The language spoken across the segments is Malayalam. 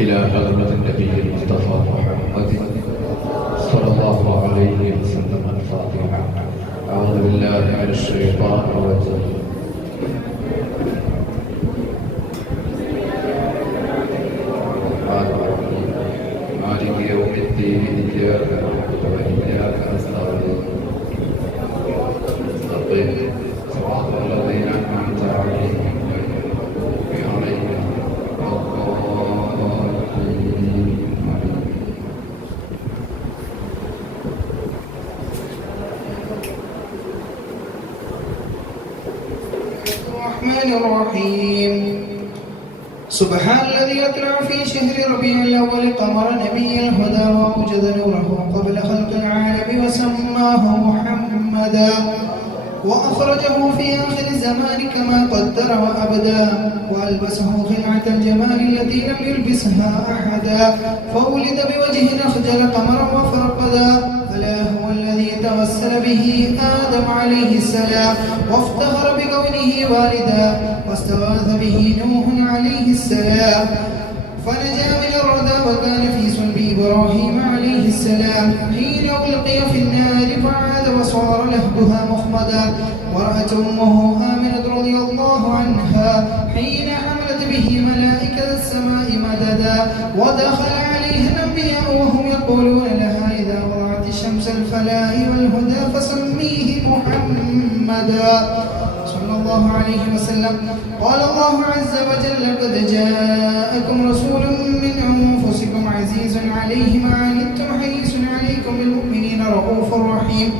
إلى حضرة النبي المصطفى محمد صلى الله عليه وسلم الفاتحة. أعوذ بالله من الشيطان الرجيم. مالك يوم الدين إياك نعبد وإياك نستعين صراط الذين أنعمت عليهم غير المغضوب عليهم الرحمن الرحيم. سبحان الذي أطلع في شهر ربيع الأول قمر نبي الهدى وأوجد نوره قبل خلق العالم وسماه محمدا وأخرجه في آخر الزمان كما قدر وأبدى وألبسه خلعة الجمال التي لم يلبسها أحدا فولد بوجه أخجل قمرا وفرقدا ألا هو الذي توسل به آدم عليه السلام وافتخر بكونه والدا واستغاث به نوح عليه السلام فنجا من الردى وكان في صلب إبراهيم عليه السلام حين ألقي في النار فعاد وصار لهبها مخمدا ورأت أمه آمنة رضي الله عنها حين حملت به ملائكة السماء مددا ودخل عليها الأنبياء وهم يقولون لها إذا وضعت الشمس الفلاح والهدى فسميه محمدا صلى الله عليه وسلم. قال الله عز وجل قد جاءكم رسول من أنفسكم عزيز عليه ما عنتم حريص عليكم بالمؤمنين رؤوف رحيم.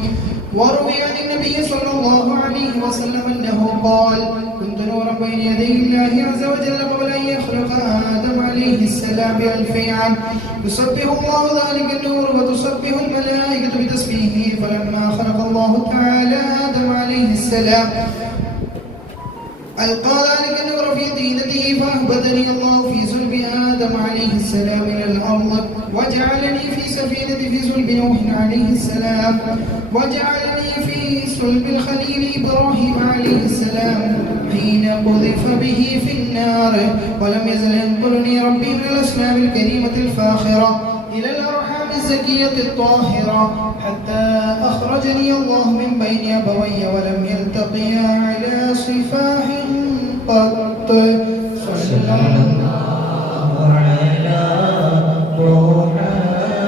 وروي عن النبي صلى الله عليه وسلم أنه قال كنت نورا بين يدي الله عز وجل قبل أن يخلق آدم عليه السلام ب1000 عام يسبح الله ذلك النور وتسبح الملائكة بتسبيحه فلما خلق الله تعالى آدم عليه السلام ألقى ذلك النور في طينته فأهبطني الله في صلب آدم عليه السلام إلى الأرض وجعلني في سفينة في صلب نوح عليه السلام وجعلني في صلب الخليل إبراهيم عليه السلام حين قذف به في النار ولم يزل ينقلني ربي من الأسلام الكريمة الفاخرة إلى الأرحام الزكية الطاهرة حتى أخرجني الله من بين أبوي ولم يلتقيا على صفاح قط. صلى الله على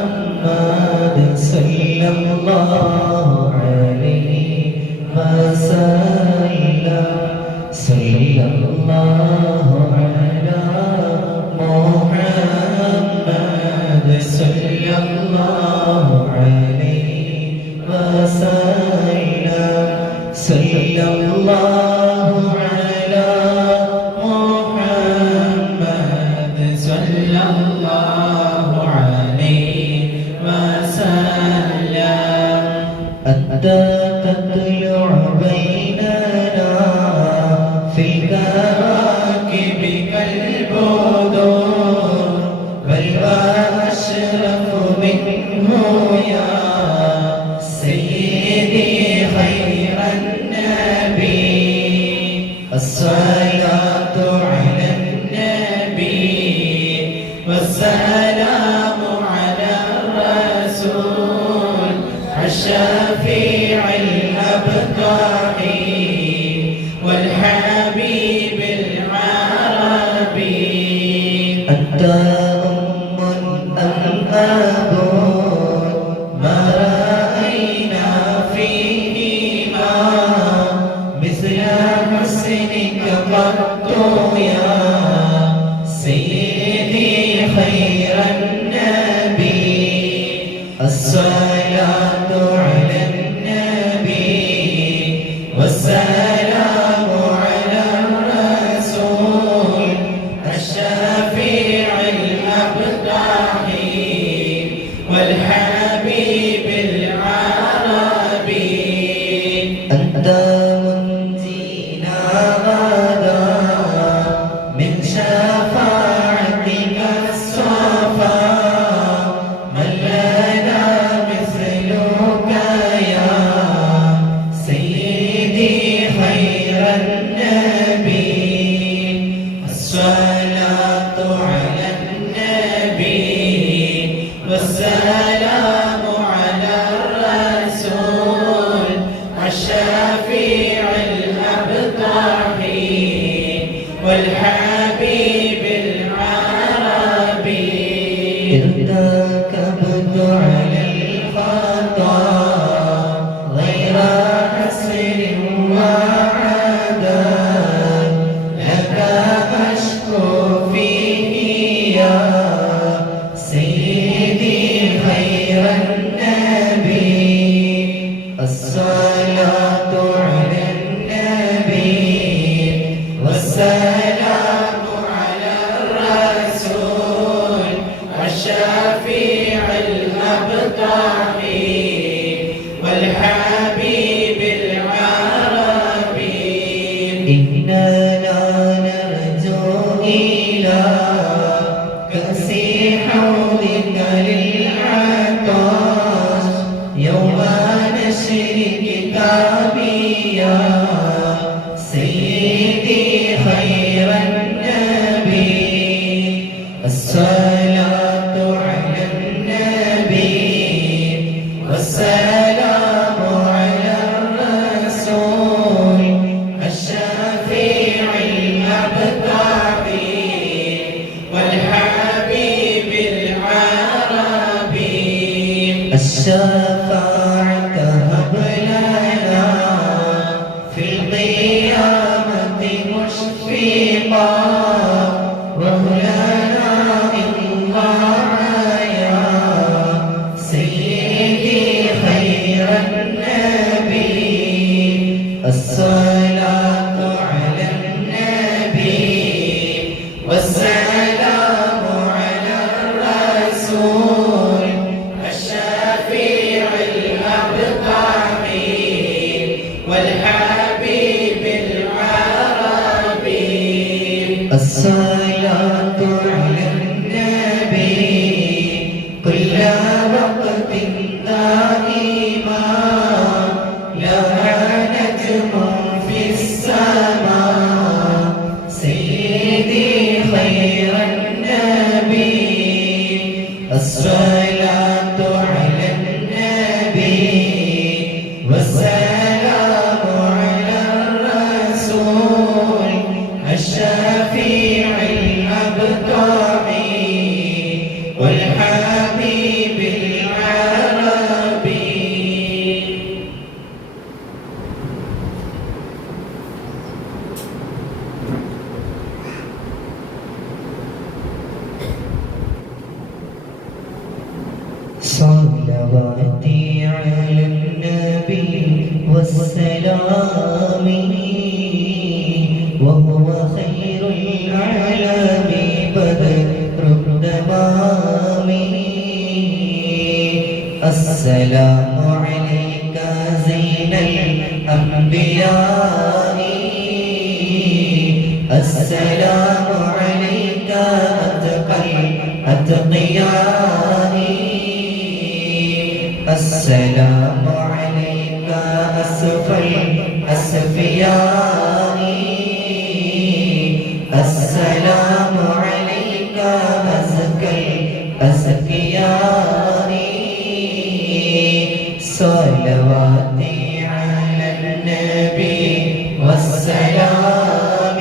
محمد صلى الله عليه وسلم. صلى الله على محمد صلى الله عليه حتى تطلع بيننا في الكواكب كالبدور بل وأشرف منه يا سيدي خير النبي الصلاة على النبي والسلام على الرسول الشفيع الأبطحي والحبيب العربي أنت أم أم أب ما رأينا فيهما مثل حسنك قط يا سيدي خير النبي الصلاة على النبي والسلام على الرسول الشفيع الأبطحي والحبيب العربي أنت منجينا غدا من شفاعتك الصفا من لنا مثلك يا سيدي خير النبي الصلاة على النبي والسلام على الرسول الشفيع الأبطحي والحبيب العربي ارتكبت على الخطا غير حسر وعدم لك أشكو فيه يا سيدي خير النبي الصلاة على النبي والسلام على الرسول الشفيع الأبطحي والحبيب العربي إنا لا نرجو إلى كأس حوضك للعطاش يوم نشر كتابي يا سيدي خير النبي الصلاة على النبي والسلام على الرسول الشفيع الأبطحي والحبيب العربي الشفاعة هب لنا في القيامة مشفقا وهلنا إن ضاع يا سيدي خير النبي الصلاة على النبي والسلام على الرسول الشفيع الأبطحي والحبيب العربي الصلاة على النبي كل وقت دائما لها نجم في السماء سيدي خير النبي الصلاة على النبي والسلام على الرسول الشفيع الأبطحي والحبيب العربي صلواتي على النبي والسلام وهو خير العالم بدر التمام السلام عليك الأتقياء السلام عليك أسفى الأسفياء السلام عليك أزكى الأزكياء صلواتي على النبي والسلام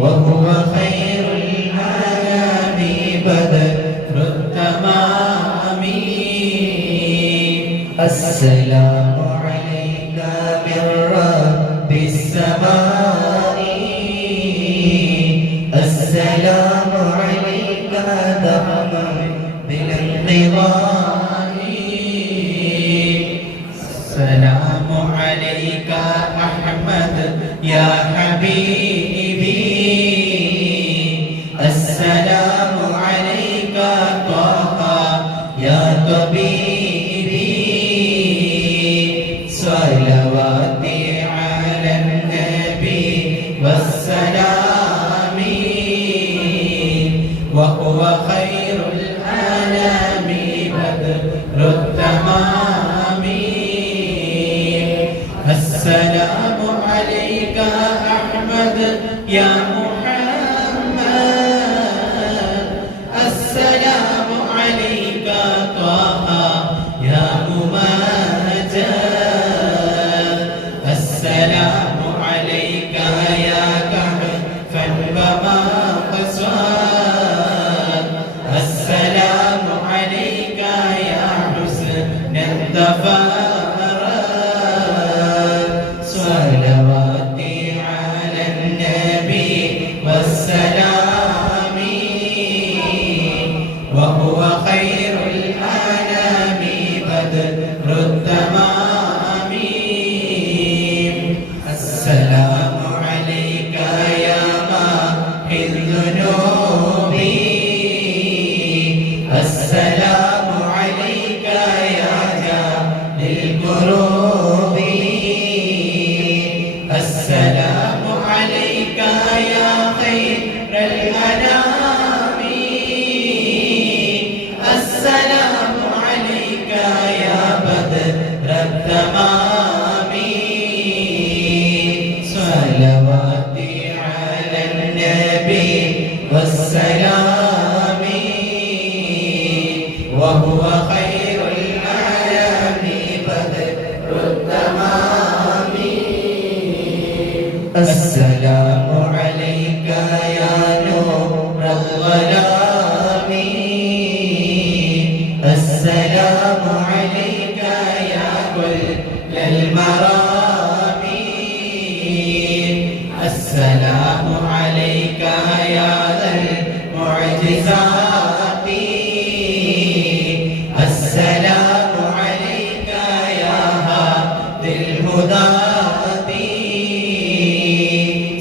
وهو خير الأنام بدر التمام السلام عليك من رب السماء السلام عليك دهما بالانقضاء السلام عليك أحمد يا حبيبي السلام عليك طه يا طبيبي صلواتي على النبي والسلام وهو خير الأنام بدر التمام السلام عليك أحمد يا محمد السلام عليك طه يا ممجد السلام عليك يا كهفا وما قسوت السلام عليك يا حسن الظفر صلواتي على النبي والسلام وهو خير الأنام بدر التمام السلام عليك يا ماحي الذنوب السلام عليك يا جابر الكروب السلام عليك يا خير الأنام السلام عليك يا بدر التمام صلواتي على النبي والسلام وهو خير الأنام بدر التمام السلام عليك يا نور الظلام السلام عليك يا كل المرام السلام عليك يا ذا المعجزات السلام عليك يا هادي الهداة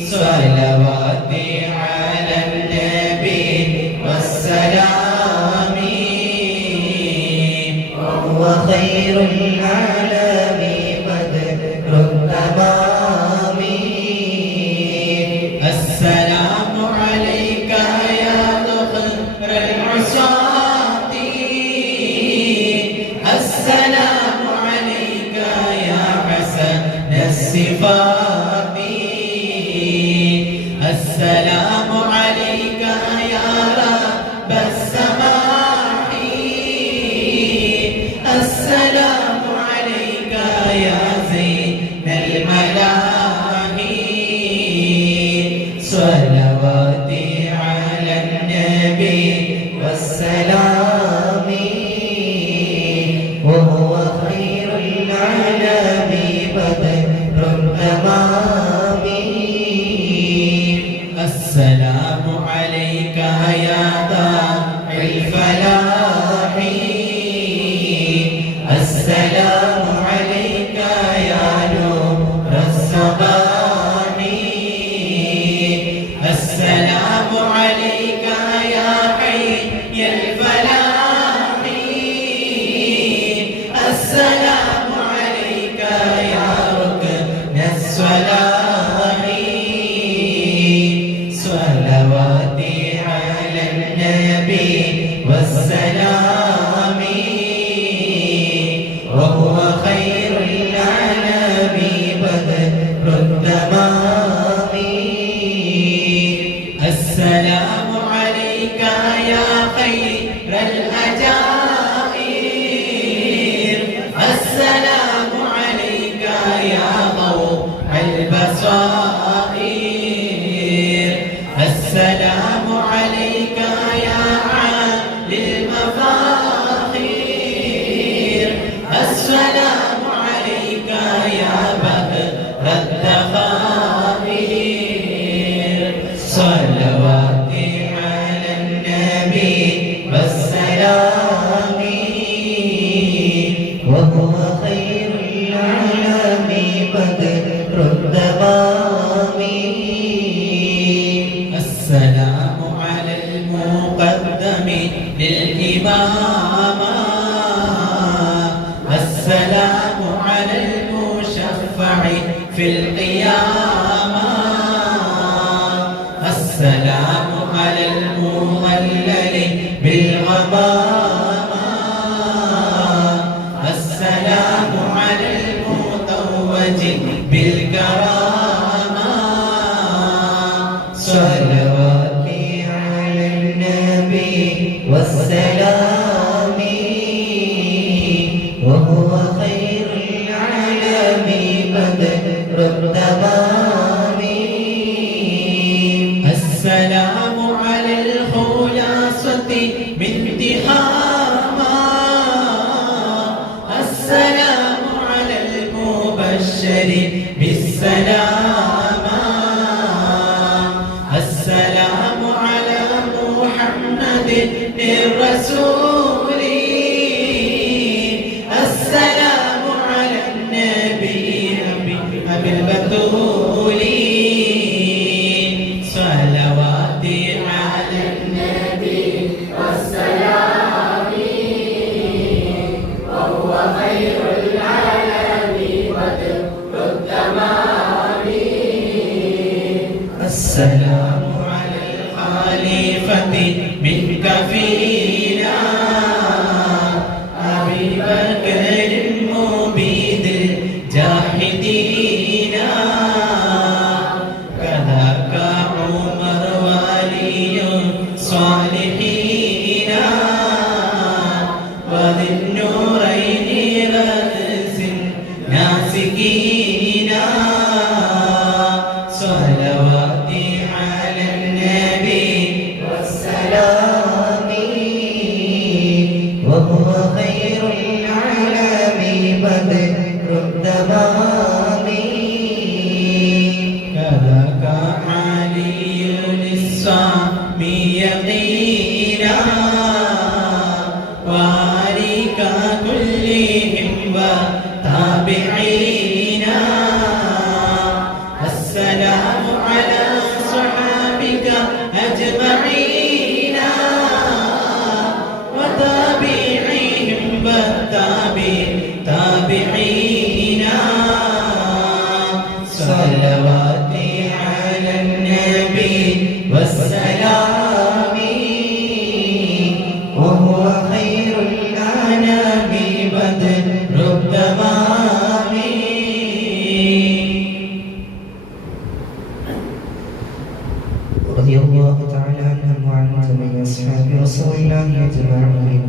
صلواتي على النبي والسلام وهو خير العالم بدر التمام السلام عليك يا ذخر العصاة السلام عليك يا حسن الصفات السلام عليك يا رب السماح السلام عليك يا زين الملاهي صلواتي على النبي والسلام وهو خير العالم بدر التمام السلام عليك يا داعي الفلاح السلام عليك يا نور الصباح السلام عليك يا حي الفلاح السلام عليك يا ركن الصلاح صلواتي على النبي وهو خير العالم بدر التمام السلام عليك يا خير الأجائر السلام عليك يا ضوء البصائر السلام عليك يا عالي المفاخر السلام عليك يا بدر التخائر صلوات على النبي والسلام وهو خير العالم بدر التمام السلام على المقدم للإمامة السلام على المشفع في القيامة السلام على المظلل بالغمامة السلام على المتوج بالكرامة صلواتي على النبي والسلام وهو خير العالم بدر التمام السلام على الخلاصة من تهامة السلام على المبشر بالسلامة السلام على محمد الرسول السلام على النبي أبي البتول صلواتي على النبي والسلام وهو خير العالم بدر التمام السلام على الخليفة منك فينا أبي بكر المبيد الجاحدين كذاك عمر ولي صالحين وذي النورين رأس ناسكين صلواتي على النبي والسلام وهو خير العالم بدر التمام كذاك علي الصامي يقينا وعليك كلهم وتابعين السلام على صحابك أجمعين وتابعيهم والتابعين صلواتي على النبي والسلام وهو خير الأنام بدر التمام رضي الله تعالى عنهم وعن جميع أصحاب رسول الله أجمعين.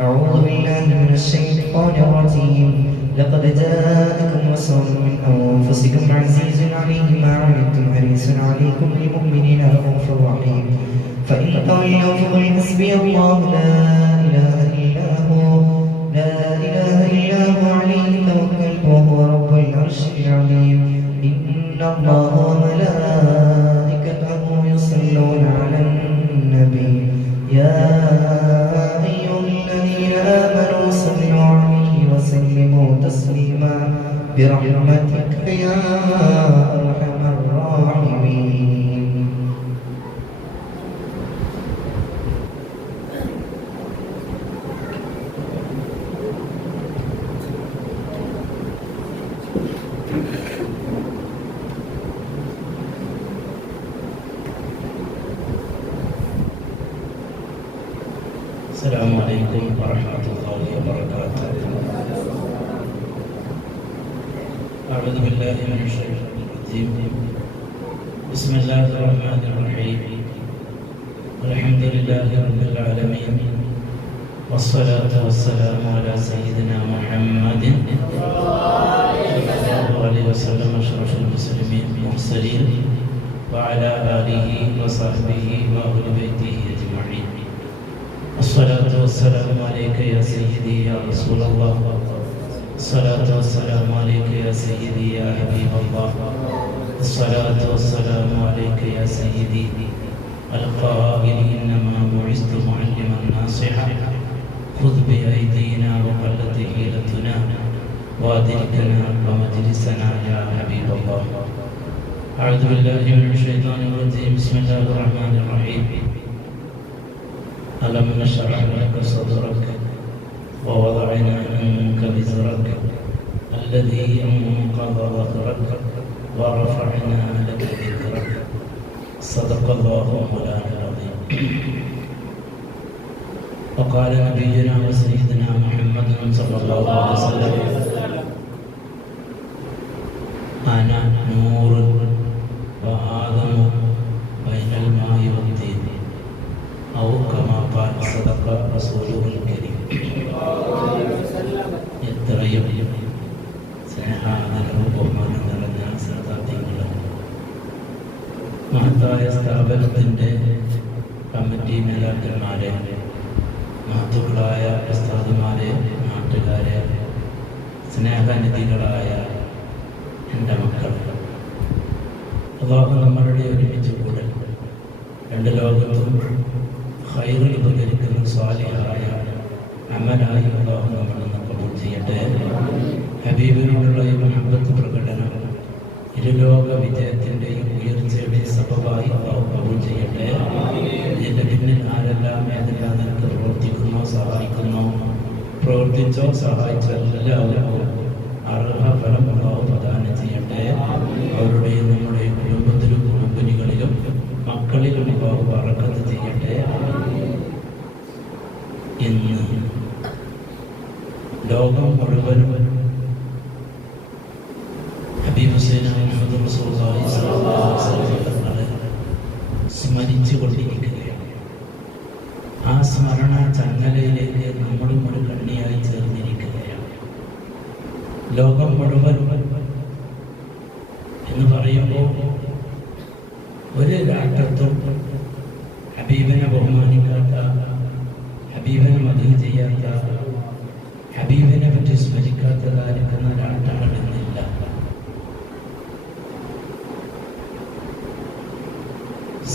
أعوذ بالله من الشيطان الرجيم. لقد جاءكم رسول من أنفسكم عزيز عليه ما عنتم حريص عليكم بالمؤمنين رؤوف رحيم. فإن تولوا فقل حسبي الله لا إله إلا هو عليه توكلت وهو رب العرش العظيم. إن الله وملائكته يصلون على النبي يا أيها الذين آمنوا صلوا عليه وسلموا تسليما برحمتك يا أرحم الراحمين. السلام عليكم ورحمة الله وبركاته. أعوذ بالله من الشيطان الرجيم بسم الله الرحمن الرحيم الحمد لله رب العالمين والصلاة والسلام على سيدنا محمد صلى الله عليه وسلم أشرف المسلمين المرسلين وعلى آله وصحبه وأهل بيته أجمعين. الصلاة والسلام عليك يا سيدي يا رسول الله. الصلاة والسلام عليك يا سيدي يا حبيب الله. الصلاة والسلام عليك يا سيدي القائل إنما بعثت معلما ناصحا خذ بأيدينا وقلت حيلتنا وأدركنا ومجلسنا يا حبيب الله. أعوذ بالله من الشيطان الرجيم بسم الله الرحمن الرحيم. ألم نشرح لك صدرك ووضعنا عنك وزرك الذي أنقض ظهرك ورفعنا لك ذكرك. صدق الله مولانا العظيم. وقال نبينا وسيدنا محمد صلى الله عليه وسلم أنا نور وآدم بين الماء والدين أو كما قال صدق رسوله الكريم. എത്രയും സ്നേഹാദരവും ബഹുമാനം നിറഞ്ഞ സദാർത്ഥികളും മഹത്തായ സ്ഥാപനത്തിൻ്റെ കമ്മിറ്റി നേതാക്കന്മാരെ, മഹത്തുക്കളായ ഉസ്താദുമാരെ, നാട്ടുകാരെ, സ്നേഹനിധികളായ എൻ്റെ മക്കൾ, അല്ലാഹു നമ്മളുടെ ഒരുമിച്ച് കൂടൽ രണ്ട് ലോകത്തും ഖൈറിൽ ഉപകരിക്കുന്ന സ്വാലിഹായ അമലായി അല്ലാഹു നമ്മളിൽ നിന്ന് കബൂൽ ചെയ്യട്ടെ. ഹബീബിനോടുള്ള ഈ മുഹബ്ബത്ത് പ്രകടനം ഇരുലോക വിജയത്തിൻ്റെയും ഉയർച്ചയുടെയും സബബായി അല്ലാഹു കബൂൽ ചെയ്യട്ടെ. ഇതിൻ്റെ പിന്നിൽ ആരെല്ലാം ഏതെല്ലാം നിനക്ക് പ്രവർത്തിക്കുന്നോ സഹായിക്കുന്നോ, പ്രവർത്തിച്ചോ സഹായിച്ചോ എല്ലാവർക്കും അർഹ ഫലം അല്ലാഹു പ്രദാനം ചെയ്യട്ടെ. അവരുടെയും നമ്മുടെയും കുടുംബത്തിലും കുടുംബിനികളിലും മക്കളിലും അല്ലാഹു ബറക്കത്ത് ചെയ്യട്ടെ. ഇന്ന് ലോകം മുഴുവനും ഹബീബ് ഹുസൈൻ മുഹമ്മദ് റസൂലുള്ളാഹി സ്വല്ലല്ലാഹു അലൈഹി വസല്ലം സ്മരിച്ചു കൊണ്ടിരിക്കുകയാണ്. ആ സ്മരണ ചങ്ങലയിലേക്ക് നമ്മളും ഒരു കണ്ണിയായി ചേർന്നിരിക്കുകയാണ്. ലോകം മുഴുവൻ എന്ന് പറയുമ്പോൾ ഒരു രാഷ്ട്രത്തും ഹബീബിനെ ബഹുമാനിക്കാത്ത, ഹബീബിനെ മദഹ് ചെയ്യാത്ത, ഹബീബിനെ പറ്റി സ്മരിക്കാത്തതായിരിക്കുന്ന രാഷ്ട്രങ്ങൾ ഇന്നില്ല.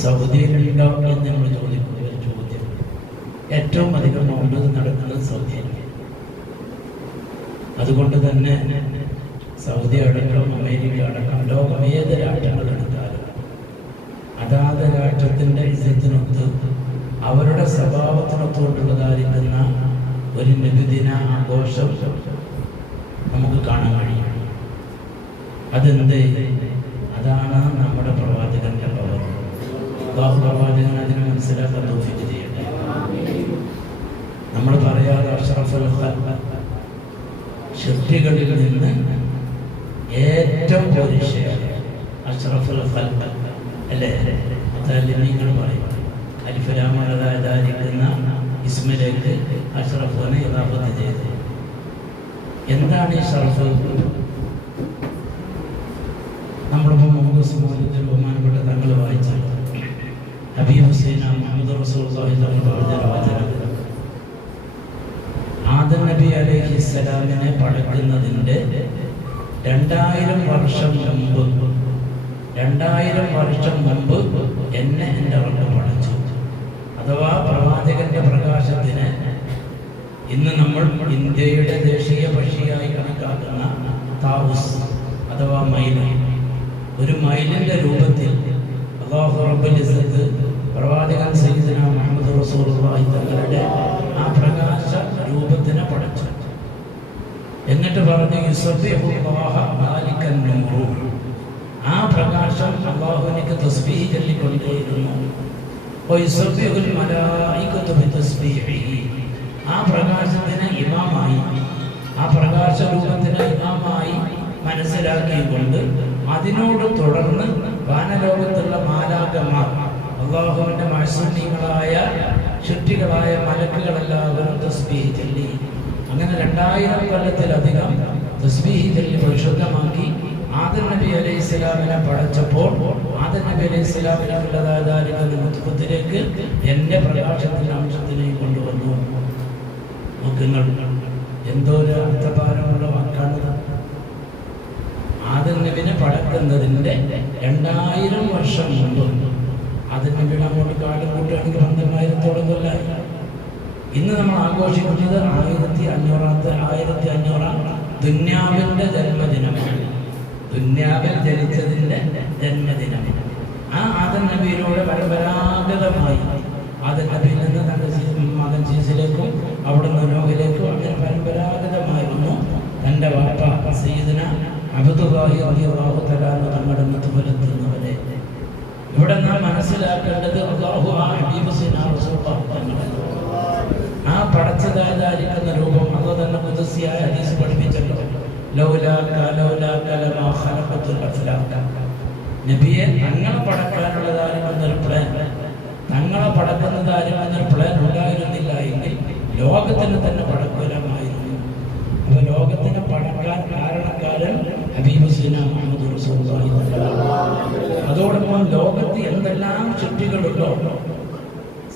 സൗദിയിലുണ്ടോ എന്ന് നമ്മൾ ചോദിക്കുന്ന ഒരു ചോദ്യം. ഏറ്റവും അധികം മൗലൂദ് നടക്കുന്നത് സൗദിയിലാണ്. അതുകൊണ്ട് തന്നെ സൗദി അടക്കം, അമേരിക്ക അടക്കം, ലോകം ഏത് രാഷ്ട്രങ്ങൾ എടുത്താലും അതാത് രാഷ്ട്രത്തിൻ്റെ ഇസ്സത്തിനൊത്ത് അവരുടെ സ്വഭാവത്തിനൊത്തുകൊണ്ടുള്ളതായിരിക്കുന്ന ഒരു നബിദിന ആഘോഷം നമുക്ക് കാണാൻ കഴിയും. അതെന്ത്? അതാണ് നമ്മുടെ പ്രവാചകന്റെ പവർ. പ്രവാചകൻ അതിനെ മനസ്സിലാക്കാൻ തൗഫീഖ് ചെയ്യട്ടെ. നമ്മൾ പറയാതെ അഷ്റഫുൽ ഖൽഖ്, സൃഷ്ടികളിൽ നിന്ന് ഏറ്റവും പോരിശയാണ് അഷ്റഫുൽ ഖൽഖ് അല്ലേ? നിങ്ങൾ പറയും അലിഫലാമുള്ളതായിരിക്കുന്ന ഇസ്മിലേക്ക് അഷ്റഫിനെ ഇദാഫത്ത് ചെയ്ത്. എന്താണ് ഈ ഷറഫ്? നമ്മളിപ്പോൾ മുഹമ്മദ് ബഹുമാനപ്പെട്ട തങ്ങൾ വായിച്ചത് ഹബീബ് ഹുസൈൻ മുഹമ്മദ് റസൂലുള്ളാഹി തങ്ങൾ പറഞ്ഞ വചനം, ആദം നബി അലൈഹിസ്സലാമിനെ പടക്കുന്നതിൻ്റെ 2000 വർഷം മുമ്പ് എന്നെ എൻ്റെ റബ്ബ് പടച്ചു. അഥവാ പ്രവാചകന്റെ പ്രകാശത്തിന് ഇന്ന് നമ്മൾ ഇന്ത്യയുടെ ദേശീയ പക്ഷിയായി കണക്കാക്കുന്ന താവൂസ് അഥവാ മൈൽ, ഒരു മൈലിൻ്റെ രൂപത്തിൽ അല്ലാഹു റബ്ബുൽ ഇസ്സത്ത് പ്രവാചകൻ സയ്യിദുനാ മുഹമ്മദ് റസൂലുള്ളാഹി തങ്ങളുടെ ആ പ്രകാശ രൂപത്തിനെ പടച്ചു. എന്നിട്ട് പറഞ്ഞു യുസബ്ബിഹുല്ലാഹ മാലിക്കൻ നൂറു. ആ പ്രകാശം അല്ലാഹുവിനെ തസ്ബീഹ് ചൊല്ലിക്കൊണ്ടേയിരുന്നു. വയുസബ്ബിഹുൽ മലായികതു ബിതസ്ബീഹിഹി. ആ പ്രകാശത്തിന് ഇമാമായി, ആ പ്രകാശ രൂപത്തിന് ഇമാമായി മനസ്സിലാക്കി മനസ്സിലാക്കിക്കൊണ്ട് അതിനോട് തുടർന്ന് വാനലോകത്തുള്ള മാലാഖമാർ അള്ളാഹുവിന്റെ മഅ്സൂമീങ്ങളായ ശുദ്ധികളായ മലക്കുകളെല്ലാവരും തസ്ബീഹ് ചൊല്ലി. അങ്ങനെ 2000 കൊല്ലത്തിലധികം തസ്ബീഹ് ചൊല്ലി പരിശുദ്ധമാക്കി ആദം നബി അലൈഹി സ്വലാമിനെ പടച്ചപ്പോൾ ആദം നബി അലൈഹി സ്വലാമിനുള്ളതായ മുത്തുപത്തിലേക്ക് എന്റെ പ്രകാശത്തിന്റെ അംശത്തിനെയും കൊണ്ടുവന്നു. നോക്കുങ്ങൾ എന്തോ ഒരു അർത്ഥഭാരമുള്ള വാക്കാണ്. ആദം നബിനെ പടക്കുന്നതിന്റെ 2000 വർഷം മുമ്പ് ആദം നബിയുടെ അങ്ങോട്ട് കാലം കൂട്ടുകയാണെങ്കിൽ 12,000 കൊല്ലായി. ഇന്ന് നമ്മൾ ആഘോഷിക്കുന്നത് 1500 ദുന്യാവിന്റെ ജന്മദിനമാണ്. ദുന്യാവിൽ ജനിച്ചതിന്റെ ജന്മദിനം. ആ ആദം നബിയിലൂടെ പരമ്പരാഗതമായി ആദം നബിയിൽ നിന്ന് തന്റെ മകൻ ശീസിലേക്കും അവിടുന്ന് നോഹിലേക്കും അങ്ങനെ പരമ്പരാഗതമായി വന്നു. തന്റെ വാപ്പ സയ്യിദുന അബ്ദുല്ലാഹി റളിയല്ലാഹു തആല തങ്ങളുടെ മുത്തുവലെത്തുന്നവരെ ഇവിടെ നാം മനസ്സിലാക്കേണ്ടത് അല്ലാഹു ആ ഹബീബ് സയ്യിദുനാ റസൂലുള്ളാഹി തങ്ങളെ ആ പടച്ചതായിരിക്കുന്ന രൂപം അത് തന്നെ ഖുദ്സിയായ ഹദീസ് പഠിപ്പിച്ചല്ലോ. നബിയെ തങ്ങളെ പടക്കാനുള്ളതായിരുന്നൊരു പ്ലാൻ, തങ്ങളെ പടക്കുന്നതായിരുന്നൊരു പ്ലാൻ ഉണ്ടായിരുന്നില്ല എങ്കിൽ ലോകത്തിന് തന്നെ പടക്കുലമായിരുന്നു. അപ്പൊ ലോകത്തിന് പടക്കാൻ കാരണക്കാരൻ ഹബീബ് സയ്യിദുനാ മുഹമ്മദ് റസൂലുള്ളാഹി. അതോടൊപ്പം ലോകത്ത് എന്തെല്ലാം ചുറ്റികളുണ്ടോ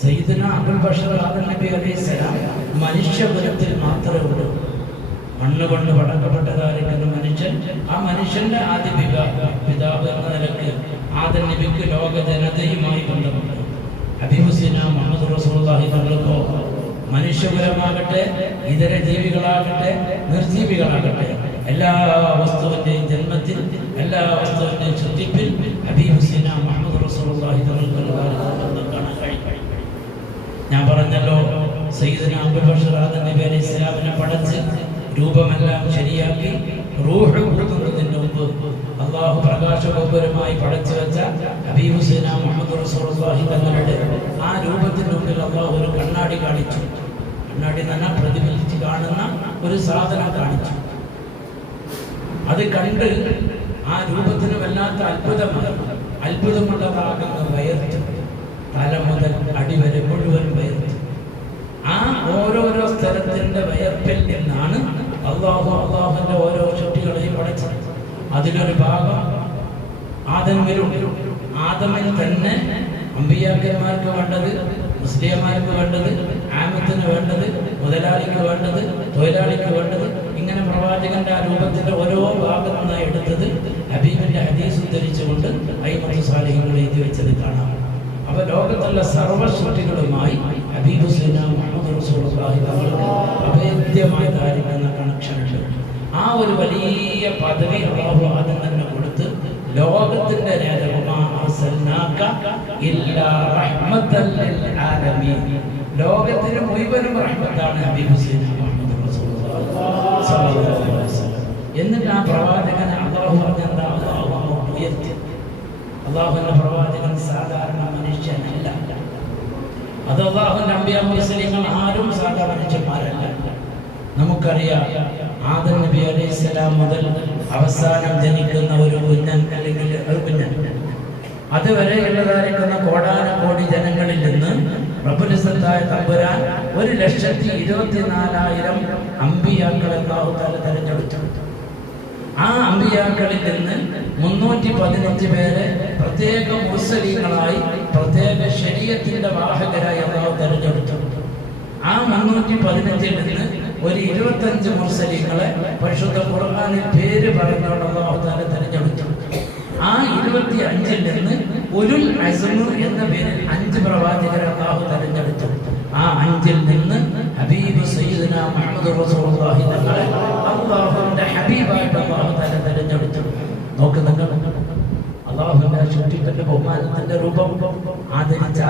സയ്യിദുനാ അബുൽ ബഷർ ആദം നബി അലൈഹിസ്സലാം മനുഷ്യകുലത്തിൽ മാത്രമേ ഉള്ളൂ. മണ്ണുകൊണ്ട് പടക്കപ്പെട്ടതായിരിക്കുന്ന മനുഷ്യൻ, ആ മനുഷ്യന്റെ ആദ്യ പിതാവ് എന്ന നിലയ്ക്ക് ആദം നബിക്ക് ലോക ജനതയുമായി ബന്ധമുണ്ട്. ഹബീബ് സയ്യിദുനാ മുഹമ്മദ് റസൂലുള്ളാഹി തങ്ങൾക്കോ മനുഷ്യകുലമാകട്ടെ ഇതര ജീവികളാകട്ടെ നിർജീവികളാകട്ടെ എല്ലാ വസ്തുവിന്റെയും ജന്മത്തിൽ എല്ലാ വസ്തുവിന്റെയും ശുദ്ധിപ്പിൽ ഹബീബ് സയ്യിദുനാ മുഹമ്മദ് റസൂലുള്ളാഹി തങ്ങൾക്ക് കാണാൻ കഴിയും. ഞാൻ പറഞ്ഞല്ലോ സയ്യിദുനാ അബൂൽ ബഷർ ആദം നബി അലൈഹി സ്വലാമിനെ പടച്ച് രൂപമെല്ലാം ശരിയാക്കി റൂഹ് കൊടുക്കുന്നതിന് മുമ്പ് അള്ളാഹു പ്രകാശഗോപുരമായി പടച്ചു വെച്ച ഹബീബ് സയ്യിദുനാ മുഹമ്മദ് റസൂലുള്ളാഹി തങ്ങളുടെ ആ രൂപത്തിന് മുമ്പിൽ അള്ളാഹു ഒരു കണ്ണാടി കാണിച്ചു. കണ്ണാടി തന്നെ പ്രതിഫലിച്ച് കാണുന്ന ഒരു സാധനം കാണിച്ചു. അത് കണ്ട് ആ രൂപത്തിന് വല്ലാത്ത അത്ഭുതമുള്ളതാകുന്ന വയർത്ത് തല മുതൽ അടിവരെ മുഴുവൻ വയർത്ത് ആ ഓരോരോ സ്ഥലത്തിന്റെ വയർപ്പിൽ നിന്നാണ് അള്ളാഹുവിന്റെ ഓരോ ചുട്ടികളെയും പഠിച്ചത്. അതിലൊരു ഭാഗം ആദമിലുണ്ട്. ആദമിൽ തന്നെ അമ്പിയാക്കന്മാർക്ക് വേണ്ടത്, മുസ്ലിംമാർക്ക് വേണ്ടത്, ആമത്തിന് വേണ്ടത്, മുതലാളിക്ക് വേണ്ടത്, തൊഴിലാളിക്ക് വേണ്ടത്, ഇങ്ങനെ പ്രവാചകന്റെ ആ രൂപത്തിന്റെ ഓരോ ഭാഗത്തു നിന്നായി എടുത്തത് ഹബീബിന്റെ ഹദീസ് ഉദ്ധരിച്ചുകൊണ്ട് അയ്മത്ത് സാലിഹ്യങ്ങൾ എഴുതി വെച്ചത് കാണാം. അപ്പൊ ലോകത്തുള്ള സർവ്വസൃഷ്ടികളുമായി ഹബീബ് സയ്യിദുനാ മുഹമ്മദ് റസൂലുള്ളാഹി തങ്ങൾക്ക് അഭേദ്യമായതായിരിക്കുന്ന കണക്ഷൻ ഉണ്ട്. ആ ഒരു വലിയ പദവി അല്ലാഹു ആദ്യം തന്നെ കൊടുത്ത് ലോകത്തിന്റെ ലോകത്തിന് മുഴുവനും റഹ്മത്താണ് ഹബീബ് സയ്യിദുനാ മുഹമ്മദ് റസൂലുള്ളാഹി സ്വല്ലല്ലാഹു അലൈഹി വസല്ലം. എന്നിട്ട് ആ പ്രവാചകനെ അല്ലാഹു പറഞ്ഞെന്താ അല്ലാഹു ഉയർത്തി. അല്ലാഹുവിന്റെ പ്രവാചകൻ സാധാരണ മനുഷ്യനല്ല. അത് അല്ലാഹുവിന്റെ അമ്പിയാ മുർസലീങ്ങൾ ആരും സാധാരണ മനുഷ്യന്മാരല്ല. നമുക്കറിയാം ആദം നബി അലൈഹിസ്സലാം മുതൽ അവസാനം ജനിക്കുന്ന ഒരു കുഞ്ഞൻ അല്ലെങ്കിൽ ഒരു കുഞ്ഞൻ അതുവരെയുള്ളതായിരിക്കുന്ന കോടാനകോടി ജനങ്ങളിൽ നിന്ന് റബ്ബുൽ ഇസ്സത്തായ തമ്പുരാൻ 1,24,000 അമ്പിയാക്കളെ അല്ലാഹു തആല തിരഞ്ഞെടുത്തു. ആ അമ്പിയാക്കളിൽ നിന്ന് 315 പേരെ പ്രത്യേക മുർസലീങ്ങളായി പ്രത്യേക ശരീഅത്തിന്റെ വാഹകരായി അല്ലാഹു തിരഞ്ഞെടുത്തു. ആ 315 നിന്ന് ഒരു 25 മുർസലീങ്ങളെ പരിശുദ്ധ ഖുർആനിൽ പേര് പറഞ്ഞുകൊണ്ട് അല്ലാഹു തആല തിരഞ്ഞെടുത്തു. ആ 25 നിന്ന് ഉലുൽ അസ്മ് എന്ന പേരിൽ 5 പ്രവാചകരെ അല്ലാഹു തിരഞ്ഞെടുത്തു. ആ 5 നിന്ന് ഹബീബ് സയ്യിദുനാ മുഹമ്മദ് റസൂലുള്ളാഹി തങ്ങളെ അല്ലാഹുവിന്റെ ഹബീബായിട്ട് അല്ലാഹു തആല തിരഞ്ഞെടുത്തു. നോക്ക് നിങ്ങൾ അല്ലാഹുവിന്റെ ശുദ്ധിന്റെ ബഹുമാനത്തിന്റെ രൂപം ആദരിച്ച്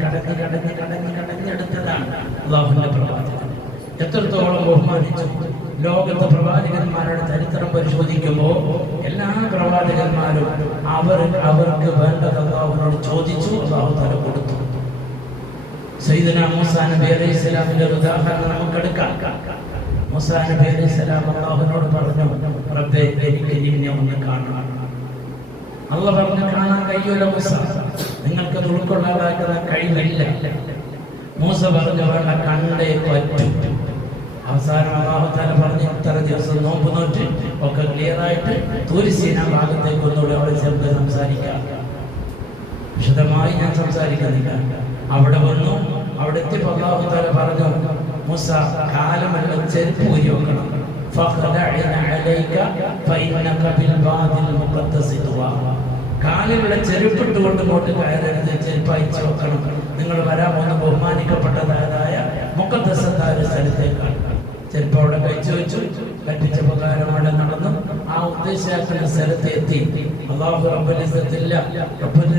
കടന്നെടുത്തതാണ് അല്ലാഹുവിന്റെ പ്രവാചകൻ. എത്രത്തോളം ബഹുമാനിച്ചു. ലോകത്തെ പ്രവാചകന്മാരുടെ ചരിത്രം പരിശോധിക്കുമ്പോൾ എല്ലാ പ്രവാചകന്മാരും അവർക്ക് വേണ്ടത് അല്ലാഹുവിനോട് ചോദിച്ചു, അല്ലാഹു തആല കൊടുത്തു. സയ്യിദുനാ മൂസാ നബി അലൈഹിസ്സലാമിന്റെ ഒരു ഉദാഹരണം നമുക്കെടുക്കാം. മൂസാ നബി അലൈഹിസ്സലാം അല്ലാഹുവിനോട് പറഞ്ഞു, റബ്ബേ എനിക്ക് നിന്നെ ഒന്ന് കാണണം. അള്ള പറഞ്ഞ് കാണാൻ കഴിയൂല മൂസ, നിങ്ങൾക്കത് ഉൾക്കൊള്ളാതാക്കുന്ന കഴിവില്ല. മൂസ പറഞ്ഞു വേണ്ട, കണ്ടേ പറ്റും. അവസാനം അല്ലാഹു തആല പറഞ്ഞു ഇത്ര ദിവസം നോമ്പ് നോറ്റ് ഒക്കെ ക്ലിയർ ആയിട്ട് തൂർ സീനാ ഭാഗത്തേക്ക് ഒന്നുകൂടെ അവിടെ ചേർന്ന് സംസാരിക്കാം. വിശദമായി ഞാൻ സംസാരിക്കുന്നില്ല. അവിടെ വന്നു, അവിടെ എത്തിയപ്പോൾ അല്ലാഹു തആല പറഞ്ഞു, മൂസ കാലമെല്ലാം ചെരുപ്പ് ഊരി വെക്കണം. കാലിലുള്ള ചെരുപ്പിട്ടുകൊണ്ട് കൊണ്ട് കയറരുത്, ചെരുപ്പ് അയച്ചു വെക്കണം. നിങ്ങൾ വരാൻ പോകുന്ന ബഹുമാനിക്കപ്പെട്ടതായ മുഖദ്ദസത്തായ സ്ഥലത്തേക്കാണ്. ചെരുപ്പ് അവിടെ കഴിച്ചു വെച്ചു, കറ്റിച്ച പ്രകാരം അവിടെ നടന്നു ആ ഉദ്ദേശിക്കുന്ന സ്ഥലത്ത് എത്തി. അല്ലാഹു റബ്ബുൽ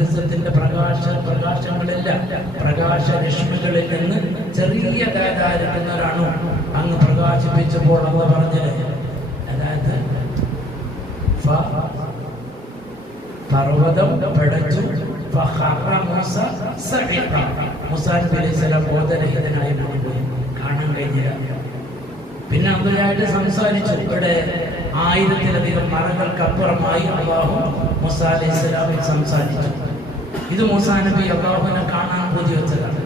ഇസ്സത്തിന്റെ പ്രകാശങ്ങളില്ല, പ്രകാശ രശ്മികളിൽ നിന്ന് ചെറിയ കാതായിരിക്കുന്നവരാണ് അങ്ങ് പ്രകാശിപ്പിച്ചപ്പോൾ അള്ള പറഞ്ഞത്, അതായത് പർവ്വതം പിടച്ചു. മൂസാ നബി അലൈഹിസ്സലാം ബോധരഹിതനായി പോയി, കാണാൻ കഴിഞ്ഞില്ല. പിന്നെ അവരായിട്ട് സംസാരിച്ചു. ഇവിടെ 1000-ലധികം മരങ്ങൾക്കപ്പുറമായി അല്ലാഹു മൂസാ അലൈഹിസ്സലാമിൽ സംസാരിച്ചു. ഇത് മൂസാ നബി അല്ലാഹുവിനെ കാണാൻ പൂതി വെച്ചതാണ്.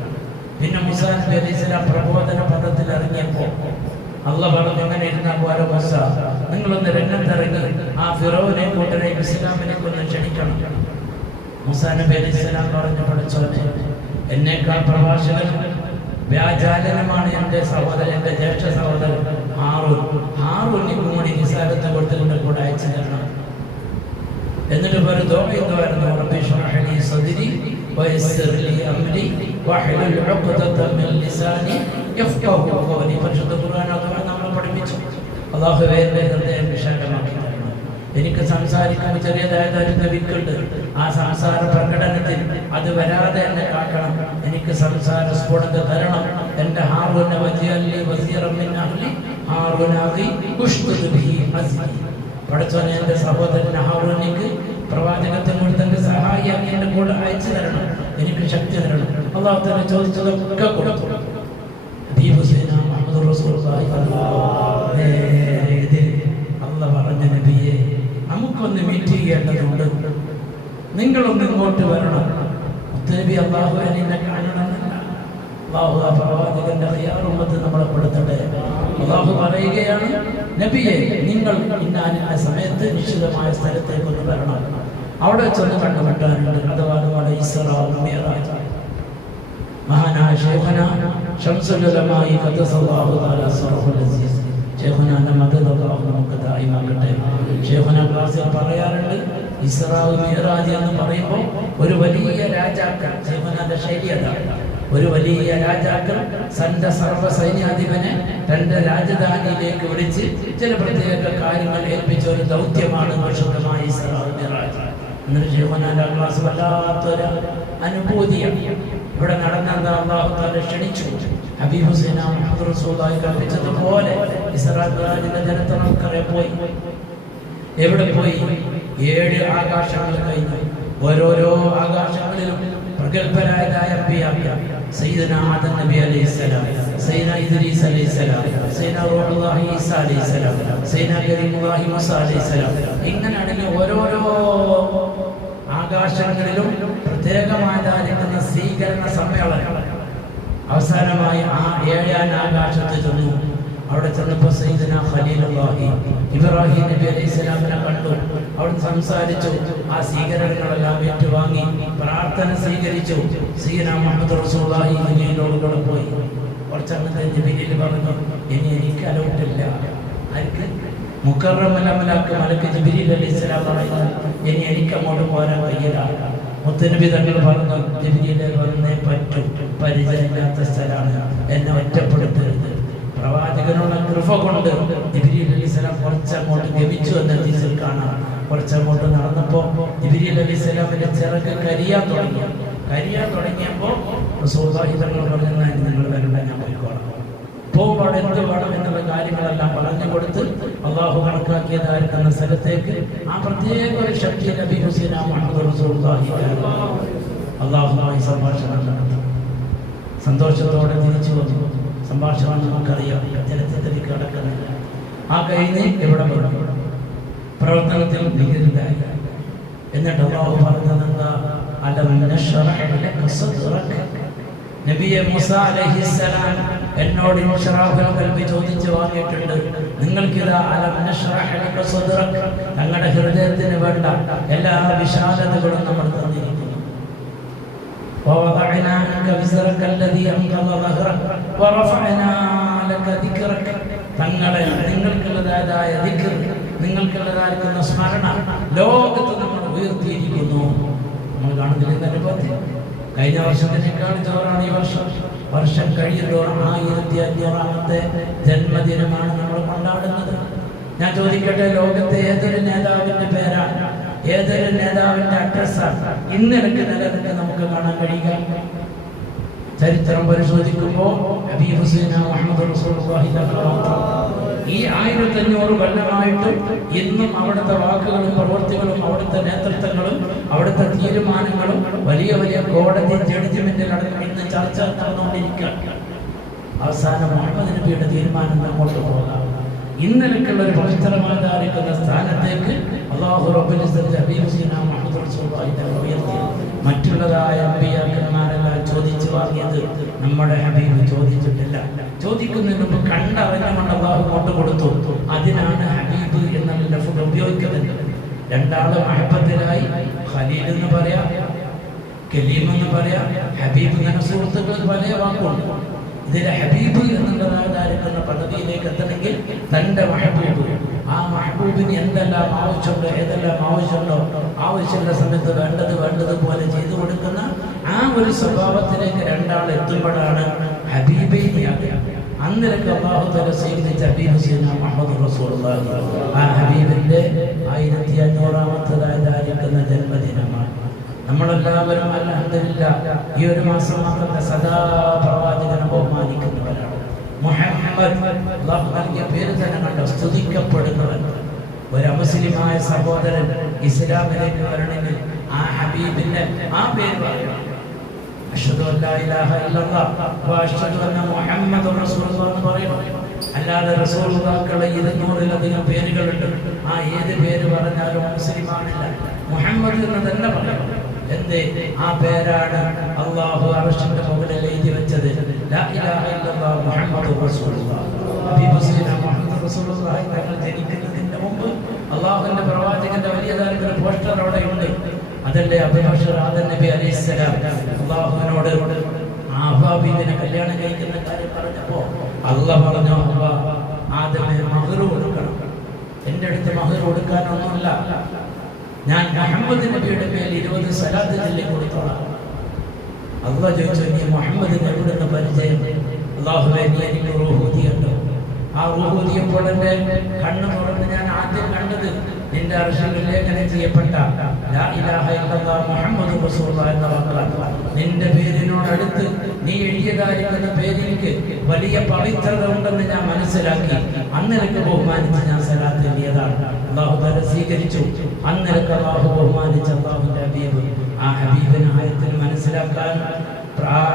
പിന്നെ മൂസാ നബി അലൈഹിസ്സലാം പ്രബോധന പദത്തിൽ ഇറങ്ങിയപ്പോൾ അള്ളാഹ് പറഞ്ഞു, അങ്ങനെ ഇരുന്നാൽ പോലെ മൂസ, നിങ്ങളൊന്ന് രംഗത്തിറങ്ങി ആ ഫിറോവിനെ കൂട്ടരെ ഇസ്ലാമിലേക്ക് ഒന്ന് ക്ഷണിക്കണം. മൂസാ നബി അലൈഹിസ്സലാം പറഞ്ഞു, പഠിച്ചോനെ, എന്നേക്കാൾ പ്രഭാഷകൻ വ്യാജാലനമാണ് എൻ്റെ സഹോദരൻ, എൻ്റെ ജ്യേഷ്ഠ സഹോദരൻ ഹാറൂന് കൂടി നിസാരത്തെ കൊടുത്തതിൻ്റെ കൂടെ അയച്ചു തരണം. എന്നിട്ട് ഒരു ദുആയിരുന്നു, റബ്ബി ഇശ്റഹ് ലി സദ്രി വയസ്സിർ ലി അംരി വഹ്ലുൽ ഉഖ്ദത മിൻ ലിസാനി യഫ്ഖഹു ഖൗലി. പരിശുദ്ധ ഖുർആൻ നമ്മൾ പഠിപ്പിച്ചു. അല്ലാഹുവേ, എൻ്റെ ഹൃദയം വിശാലമാക്കി തരണം. എനിക്ക് സംസാരിക്കുമ്പോൾ ചെറിയതായതായിട്ട് വിക്കുണ്ട്. ആ സംസാര പ്രകടനത്തിൽ അത് വരാതെ എന്നെ കാക്കണം. എനിക്ക് സംസാര സ്ഫുടത തരണം. എൻ്റെ ഹാറൂന വജിഅലി വസീറൻ മിൻ അഹ്ലി ഹാറൂന അഖി ഉശ്ദുദ് ബിഹി അസ്രി. പഠിച്ചോനെ, എൻ്റെ സഹോദരൻ ഹാറൂനിക്ക് പ്രവാചകത്വം കൊടുത്തതിന്റെ സഹായിയാക്കി എൻ്റെ കൂടെ അയച്ചു തരണം, എനിക്ക് ശക്തി തരണം. അല്ലാഹു തആല ചോദിച്ചതൊക്കെ കൊടുത്തു. ഹബീബുസൈന മുഹമ്മദ് റസൂലുള്ളാഹി അല്ലാഹു പറഞ്ഞ നബിയെ, നമുക്കൊന്ന് മീറ്റ് ചെയ്യേണ്ടതുണ്ട്, നിങ്ങളൊന്ന് ഇങ്ങോട്ട് വരണം. നബി അല്ലാഹു എന്നെ കാണണമെന്നല്ല, അല്ലാഹു ആ പ്രവാചകന്റെ ഖിയാർ ഉമ്മത്ത് നമ്മളെ പെടുത്തട്ടെ. അല്ലാഹു പറയുകയാണ്, നബിയെ, നിങ്ങൾ ഇന്ന സമയത്ത് നിശ്ചിതമായ സ്ഥലത്തേക്ക് ഒന്ന് വരണം, അവിടെ ചെന്ന് കണ്ടുമുട്ടാനുണ്ട്. അഥവാ ഇസ്റാ മിഅ്റാജ്. മഹാനായ ശൈഖുനാ ശംസുൽ ഉലമായി ഖദ്ദസല്ലാഹു തആല സിറഹുൽ അസീസ് ശൈഖുനാന്റെ മദദ് അല്ലാഹു നമുക്ക് ദായിമാക്കട്ടെ. ശൈഖുനാ ക്ലാസ്സിൽ പറയാറുണ്ട്, ഇസ്റാ മിഅ്റാജ് എന്ന് പറയുമ്പോൾ ഒരു വലിയ രാജാക്കൾ, ശൈഖുനാന്റെ ശൈലി അതാണ്, ഒരു വലിയ രാജാക്കൾ തന്റെ സർവ്വ സൈന്യാധിപനെ തന്റെ രാജധാനിയിലേക്ക് വിളിച്ച് ചില പ്രത്യേക കാര്യങ്ങൾ ഏൽപ്പിച്ച ഒരു ദൗത്യമാണ് വിശുദ്ധമായ ഇസ്റാ മിഅ്റാജ്. എന്നിട്ട് ശൈഖുനാന്റെ ക്ലാസ് വല്ലാത്തൊരു അനുഭൂതിയാണ്. ഇവിടെ നടന്നത് അല്ലാഹു തആല ക്ഷണിച്ചു. ഹബീബ് ഹുസൈന മുഹമ്മദ് റസൂലുള്ളാഹി കൽപ്പിച്ചതുപോലെ ഇസ്റാ മിഅ്റാജിന്റെ ചരിത്രം നമുക്കറിയാൻ പോയി. എവിടെ പോയി? 7 ആകാശങ്ങൾ കഴിഞ്ഞു. ഓരോരോ ആകാശങ്ങളിലും പ്രഗൽഭരായതായ അമ്പിയാക്കൾ, സയ്യിദുനാ ആദം നബി അലൈഹിസ്സലാം, സയ്യിദുനാ ഇദ്രീസ് അലൈഹിസ്സലാം, സയ്യിദുനാ റൂഹുല്ലാഹി ഈസാ അലൈഹിസ്സലാം, സയ്യിദുനാ കരീമുല്ലാഹി മൂസാ അലൈഹിസ്സലാം, ഇങ്ങനെയാണെങ്കിൽ ഓരോരോ ആകാശങ്ങളിലും പ്രത്യേകമായിരിക്കുന്ന സ്വീകരണ സമ്മേളനം. അവസാനമായി ആ 7ാം ആകാശത്ത് ചെന്നു. അവിടെ ചെന്നപ്പോൾ സയ്യിദുനാ ഖലീലുല്ലാഹി ഇബ്രാഹിം നബി അലൈഹിസ്സലാമിനെ കണ്ടു. അവിടെ സംസാരിച്ചു. ആ സ്വീകരണങ്ങളെല്ലാം ഏറ്റുവാങ്ങി പ്രാർത്ഥന സ്വീകരിച്ചു. സയ്യിദുനാ മുഹമ്മദ് റസൂലുള്ളാഹി ദുനിയയിലോട് പോയി. കുറച്ചങ്ങനത്തെ ജിബ്രീൽ പറഞ്ഞു, ഇനി എനിക്ക് അലൗട്ടില്ല. ആർക്ക്? മുക്കറമലമലാക്ക് മലക്ക് ജിബ്രീൽ അലൈഹിസ്സലാം പറയുന്നു, ഇനി എനിക്ക് അങ്ങോട്ട് പോരാൻ കഴിയില്ല. മുത്തനബി തങ്ങൾ പറഞ്ഞു, ജിബ്രീലെ വന്നേ പറ്റൂ, പരിചയമില്ലാത്ത സ്ഥലമാണ്, എന്നെ ഒറ്റപ്പെടുത്തരുത്. പ്രവാചകനുള്ള കൃപ കൊണ്ട് ജിബ്രീൽ അലൈഹിസ്സലാം കുറച്ചങ്ങോട്ട് ഗമിച്ചു എന്ന ഹദീസിൽ കാണാം. കുറച്ചങ്ങോട്ട് നടന്നപ്പോൾ ജിബ്രീൽ അലൈഹിസ്സലാമിന്റെ ചിറക് കരിയാൻ തുടങ്ങിയപ്പോൾ റസൂലുള്ളാഹി തങ്ങൾ പറഞ്ഞു, നിങ്ങൾ വരണ്ട, ഞാൻ പോയിക്കോളാം. പോകുമ്പോൾ അവിടെ എന്ത് വേണം എന്നുള്ള കാര്യങ്ങളെല്ലാം പറഞ്ഞു കൊടുത്ത് അള്ളാഹു കണക്കാക്കിയതായിരിക്കുന്ന സ്ഥലത്തേക്ക് ആ പ്രത്യേക ഒരു ശക്തി നബി ഹുസൈന മുഹമ്മദ് റസൂലുള്ളാഹി അള്ളാഹുമായി സംഭാഷണം നടത്തി. സന്തോഷത്തോടെ തിരിച്ചു വന്നു. സംഭാഷണം നമുക്കറിയാം, ചരിത്രത്തിലേക്ക് കടക്കുന്നില്ല. ആ കഴിഞ്ഞ് എവിടെ വന്നു? പ്രവർത്തനത്തിൽ നികരുതായി. എന്നിട്ട് അല്ലാഹു പറഞ്ഞത് എന്താ? അലം നശ്റഹ് ലക സദ്റക. നബിയെ മൂസ അലൈഹിസ്സലാം എന്നോട് ഇൻഷറാഹുൽ ഖൽബി ചോദിച്ചു വാങ്ങിയിട്ടുണ്ട്. നിങ്ങൾക്കിതാ അലം നശ്റഹ് ലക സദ്റക, തങ്ങളുടെ ഹൃദയത്തിന് വേണ്ട എല്ലാ വിശാലതകളും നമ്മൾ തന്നിരിക്കുന്നു. വവദഅനാ അൻക വിസ്റക അല്ലദീ അൻഖദ ളഹ്റക വറഫഅനാ ലക ദിക്റക. തങ്ങളെ നിങ്ങൾക്കുള്ളതായ ദിക്ർ, നിങ്ങൾക്കുള്ളതായിരിക്കുന്ന സ്മരണ ലോകത്ത് നമ്മൾ ഉയർത്തിയിരിക്കുന്നു. നമ്മൾ കാണുന്നില്ല അനുഭവത്തിൽ. കഴിഞ്ഞ വർഷത്തിനേക്കാൾ ജോറാണ് ഈ വർഷം. വർഷം കഴിയുന്നതോറും 1500ാമത്തെ ജന്മദിനമാണ് നമ്മൾ കൊണ്ടാടുന്നത്. ഞാൻ ചോദിക്കട്ടെ, ലോകത്തെ ഏതൊരു നേതാവിന്റെ പേരാണ്, ഏതൊരു നേതാവിന്റെ അഡ്രസ്സാണ് ഇന്നിടക്ക് നിലനിൽക്ക് നമുക്ക് കാണാൻ കഴിയുക? ചരിത്രം പരിശോധിക്കുമ്പോൾ ഹബീബ് ഹുസൈന മുഹമ്മദ് റസൂലുള്ളാഹി ഈ 1500 കൊല്ലമായിട്ടും ഇന്നും അവിടുത്തെ വാക്കുകളും പ്രവൃത്തികളും അവിടുത്തെ നേതൃത്വങ്ങളും അവിടുത്തെ തീരുമാനങ്ങളും വലിയ വലിയ കോടതി ജഡ്ജ്മെന്റിൽ അടക്കം ഇന്ന് ചർച്ച നടന്നുകൊണ്ടിരിക്കുകയാണ്. അവസാനം മുഹമ്മദ് നബിയുടെ തീരുമാനം അങ്ങോട്ട് പോകാം. ഇന്നലേക്കുള്ള ഒരു പവിത്രമായിരിക്കുന്ന സ്ഥാനത്തേക്ക് അല്ലാഹു റബ്ബുൽ ഇസ്സത്ത് ഹബീബ് ഹുസൈന മുഹമ്മദ് റസൂലുള്ളാഹി ഉയർത്തി. മറ്റുള്ളതായ അമ്പിയാക്കന്മാരെല്ലാം ചോദിച്ചു വാങ്ങിയത് നമ്മുടെ ഹബീബ് ചോദിച്ചിട്ടില്ല. ചോദിക്കുന്നതിന് മുമ്പ് കണ്ടറിഞ്ഞുകൊണ്ട് അല്ലാഹു കൊണ്ട് കൊടുത്തു. അതിനാണ് ഹബീബ് എന്നുള്ള ലഫ്ദ് ഉപയോഗിക്കുന്നത്. രണ്ടാള് മഹബത്തിലായി, ഖലീൽ എന്ന് പറയാം, കലീം എന്ന് പറയാം, ഹബീബ് ഇങ്ങനെ സുഹൃത്തുക്കൾ പല വാക്കുണ്ട്. ഇതിലെ ഹബീബ് എന്നുള്ളതായിരിക്കുന്ന പദവിയിലേക്ക് എത്തണമെങ്കിൽ തൻ്റെ മഹബൂബ്, ആ മഹബൂബിന് എന്തെല്ലാം ആവശ്യമുണ്ടോ, ഏതെല്ലാം ആവശ്യമുണ്ടോ ആവശ്യമുള്ള സമയത്ത് വേണ്ടതുപോലെ ചെയ്തു കൊടുക്കുന്ന ആ ഒരു സ്വഭാവത്തിലേക്ക് രണ്ടാൾ എത്തുമ്പോഴാണ് ഹബീബിനെയാകുക. അന്നിലൊക്കെ അല്ലാഹു തആല സ്വീകരിച്ച ഹബീബ് ഹുസൈന മുഹമ്മദ് റസൂലുള്ളാഹി. ആ ഹബീബിന്റെ 1500ാമത്തേതായിരിക്കുന്ന ജന്മദിനമാണ്. നമ്മളെല്ലാവരും അൽഹംദുലില്ലാഹ് ഈ ഒരു മാസം മാത്രത്തെ സദാ പ്രവാചകനെ ബഹുമാനിക്കുന്നവരാണ്. മുഹമ്മദ് അല്ലാഹു നൽകിയ പേര് തന്നെ കണ്ടോ, സ്തുതിക്കപ്പെടുന്നവൻ. ഒരു അമുസ്ലിമായ സഹോദരൻ ഇസ്ലാമിലേക്ക് വരണമെങ്കിൽ ആ ഹബീബിന്റെ ആ പേര് പറയണം. അഷ്ഹദു അല്ലാ ഇലാഹ ഇല്ലല്ലാഹ് വ അഷ്ഹദു അന്ന മുഹമ്മദുർ റസൂലുള്ളാഹ് എന്ന് പറയണം. അല്ലാതെ റസൂലുള്ളാഹിക്കുള്ള 200-ലധികം പേരുകളുണ്ട്. ആ ഏത് പേര് പറഞ്ഞാലും മുസ്ലിമാണില്ല. മുഹമ്മദ് എന്ന് തന്നെ പറയണം. എന്തേ? ആ പേരാണ് അല്ലാഹു അർശിന്റെ മുകളിൽ എഴുതി വെച്ചത്. ലാ ഇലാഹ ഇല്ലല്ലാഹ് മുഹമ്മദുർ റസൂലുള്ളാഹ്. ഹബീബ് ഹുസൈന മുഹമ്മദ് റസൂലുള്ളാഹി തങ്ങൾ ജനിക്കുന്നതിന്റെ മുമ്പ് അല്ലാഹുവിന്റെ പ്രവാചകന്റെ വലിയതായ പോസ്റ്റർ അവിടെ ഉണ്ട്. അതല്ലേ അബൂബക്കർ ആദം നബി അലൈഹിസ്സലാം അല്ലാഹുവിനോട് ആഹാബിനെ കല്യാണം കഴിക്കുന്ന കാര്യം പറഞ്ഞപ്പോ അല്ലാഹു പറഞ്ഞു, ആദമിന് മഹർ കൊടുക്കണം. എൻ്റെ അടുത്ത് മഹർ കൊടുക്കാനൊന്നുമില്ല, ഞാൻ മുഹമ്മദ് നബിയുടെ മേൽ 20 സ്വലാത്ത് ചൊല്ലി കൊടുത്തോളാം. അല്ലാഹു ചോദിച്ചു, നീ മുഹമ്മദിനെ എവിടുന്ന് പരിചയം? അല്ലാഹുവേ, നീ എനിക്ക് റൂഹൂദിയുണ്ടോ? ആ റൂഹൂദിയപ്പോൾ എൻ്റെ കണ്ണ് തുറന്ന് ഞാൻ ആദ്യം കണ്ടത് നിന്റെ അർശിൽ ലേഖനം ചെയ്യപ്പെട്ട ലാ ഇലാഹ ഇല്ലല്ലാഹ് മുഹമ്മദുർ റസൂലുള്ളാഹി എന്ന വാക്കാണ്. നിന്റെ പേരിനോടടുത്ത് നീ എഴുതിയതായിരിക്കുന്ന പേരിലേക്ക് വലിയ പവിത്രത ഉണ്ടെന്ന് ഞാൻ മനസ്സിലാക്കി. അന്നിലക്ക് ബഹുമാനിച്ച് ഞാൻ സലാത്ത് എഴുതിയതാണ്. അല്ലാഹു തആല സ്വീകരിച്ചു. അന്നിലക്ക് അല്ലാഹു ബഹുമാനിച്ച അല്ലാഹുവിന്റെ ഹബീബ്, ആ ഹബീബിനെ ആയത്തിൽ മനസ്സിലാക്കാൻ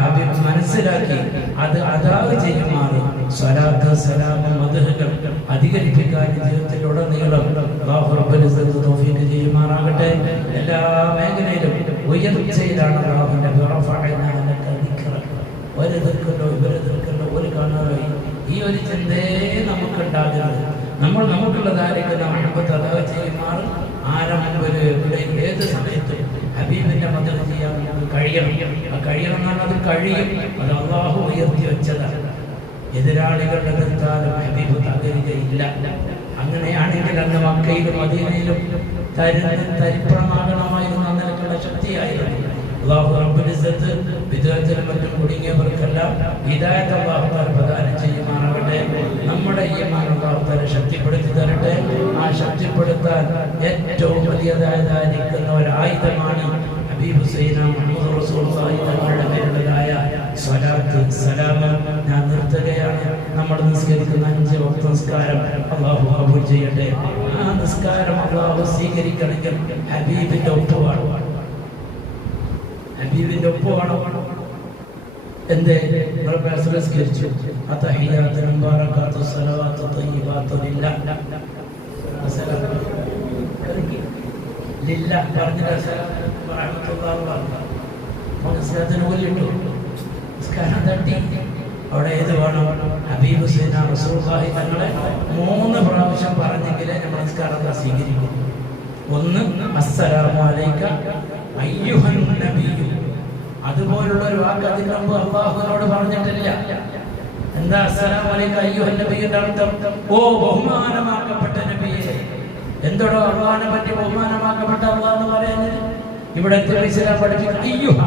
ഹബീബ് മനസ്സിലാക്കി അത് അതാവ് ചെയ്യുമാറ് സ്വലാത്ത് സലാം മദ്ഹുകൾ അധികരിപ്പിക്കാൻ ജീവിതത്തിലുടനീളം അല്ലാഹു റബ്ബുൽ ഇസ്സത്ത് തൗഫീഖ് ചെയ്യുമാറാകട്ടെ. എല്ലാ മേഖലയിലും ഉയർച്ചയിലാണ് അല്ലാഹുവിന്റെ റഫഅനാ ലക ദിക്റക. ഒരു ദിക്റോ ഇവരെ ദിക്റോ ഒരു കാണാറായി ഈ ഒരു ചിന്തയെ നമുക്കുണ്ടാകരുത്. നമ്മൾ നമുക്കുള്ളതായിരിക്കുന്ന മഹബത്ത് അതാവ് ചെയ്യുമാറ് ആരംഭം ഏത് സമയത്തും ഹബീബിന്റെ മദദ് ചെയ്യാൻ നമുക്ക് കഴിയണം. ആ കഴിയണം എന്നാൽ അത് കഴിയും. അത് അല്ലാഹു ഉയർത്തി വെച്ചതാണ്. എതിരാളികളുടെ നിർത്താലും ഹബീബ് തകരുകയില്ല. അങ്ങനെയാണെങ്കിൽ അന്ന് മക്കയിലും മദീനയിലും തരിപ്പണമാകണമായിരുന്നു. അന്നിലേക്കുള്ള ശക്തിയായിരുന്നു. അല്ലാഹു റബ്ബുൽ ഇസ്സത്ത് വിദഗ്ധരും മറ്റും കുടുങ്ങിയവർക്കെല്ലാം ഹിദായത്ത് അല്ലാഹു തആല പ്രദാനം ചെയ്യുമാറാകട്ടെ. നമ്മുടെ ഈമാൻ അല്ലാഹു തആല ശക്തിപ്പെടുത്തി തരട്ടെ. ആ ശക്തിപ്പെടുത്താൻ ഏറ്റവും വലിയതായിരിക്കുന്ന ഒരു ആയുധമാണ് ഹബീബ് ഹുസൈന മുഹമ്മദ് റസൂലുള്ളാഹി തങ്ങളുടെ പേരുള്ളതായ സ്വലാത്ത് സലാം. ഞാൻ നിർത്തുകയാണ്. നമ്മൾ നിസ്കരിക്കുന്ന 5 വക്ത നിസ്കാരം അല്ലാഹു കബൂൽ ചെയ്യട്ടെ. ആ നിസ്കാരം അല്ലാഹു സ്വീകരിക്കണമെങ്കിൽ ഹബീബിന്റെ ഒപ്പ് വേണം. ഹബീബിന്റെ ഒപ്പ് വേണം. എന്തേ നിസ്കരിച്ചു? അത്തഹിയ്യാത്തു മുബാറകാത്തു സ്വലവാത്തു തയ്യിബാത്തു ലില്ലാഹ്. ലില്ല പറഞ്ഞിട്ട് നിസ്കാരത്തിന് കൊല്ലിട്ടു. നിസ്കാരം തട്ടി. അവിടെ ഏത് വേണം? ഹബീബ് ഹുസൈന റസൂലുള്ളാഹി തങ്ങളെ 3 പ്രാവശ്യം പറഞ്ഞെങ്കിലേ നമ്മൾ നിസ്കാരത്തെ സ്വീകരിക്കും. ഒന്ന് അസ്സലാമു അലൈക അയ്യുഹൻ നബിയ്യു. അതുപോലുള്ള ഒരു വാക്ക് അതിന് മുമ്പ് അല്ലാഹുവിനോട് പറഞ്ഞിട്ടില്ല. എന്താ അസ്സലാമു അലൈക അയ്യുഹൻ നബിയുടെ അർത്ഥം? ഓ ബഹുമാനമാക്കപ്പെട്ട നബിയെ. എന്തോടോ അള്ളാഹിനെ പറ്റി ബഹുമാനമാക്കപ്പെട്ട അള്ളാഹ് എന്ന് പറയുന്നത്? ഇവിടെ ഇസ്ലാം പഠിപ്പിക്കുന്ന അയ്യുഹ.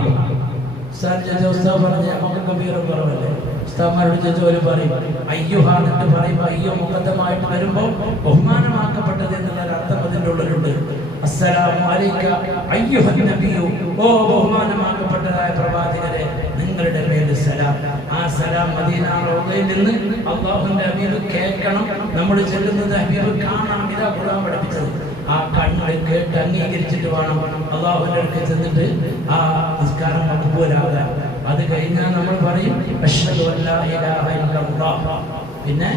ഉസ്താദ് പറഞ്ഞ നമുക്ക് കബീറും കുറവല്ലേ? ഉസ്താദ്മാരോട് ചോദിച്ചു പറയും അയ്യുഹ എന്നിട്ട് പറയുമ്പോൾ അയ്യോ മുഖത്തമായിട്ട് വരുമ്പോൾ ബഹുമാനമാക്കപ്പെട്ടത് എന്നുള്ളൊരു അർത്ഥം അതിൻ്റെ ഉള്ളിലുണ്ട്. അസ്സലാമു അലൈക അയ്യുഹൻ നബിയു. ഓ ബഹുമാനമാക്കപ്പെട്ടതായ പ്രവാചകരെ, നിങ്ങളുടെ മേൽ സലാം. ആ സലാം മദീന റൗളയിൽ നിന്ന് അല്ലാഹുവിന്റെ ഹബീബ് കേൾക്കണം. നമ്മൾ ചെല്ലുന്നത് ഹബീബ് കാണണം. ഇതാ ഖുർആൻ പഠിപ്പിച്ചത്. ആ കണ്ണ് കേട്ട് അംഗീകരിച്ചിട്ട് വേണം അല്ലാഹുവിന്റെ അടുക്കൽ ചെന്നിട്ട് ആ നിസ്കാരം മഖ്ബൂലാകാൻ. അത് കഴിഞ്ഞാൽ നമ്മൾ പറയും അശ്ഹദു അല്ലാ ഇലാഹ ഇല്ലല്ലാഹ്. പിന്നെ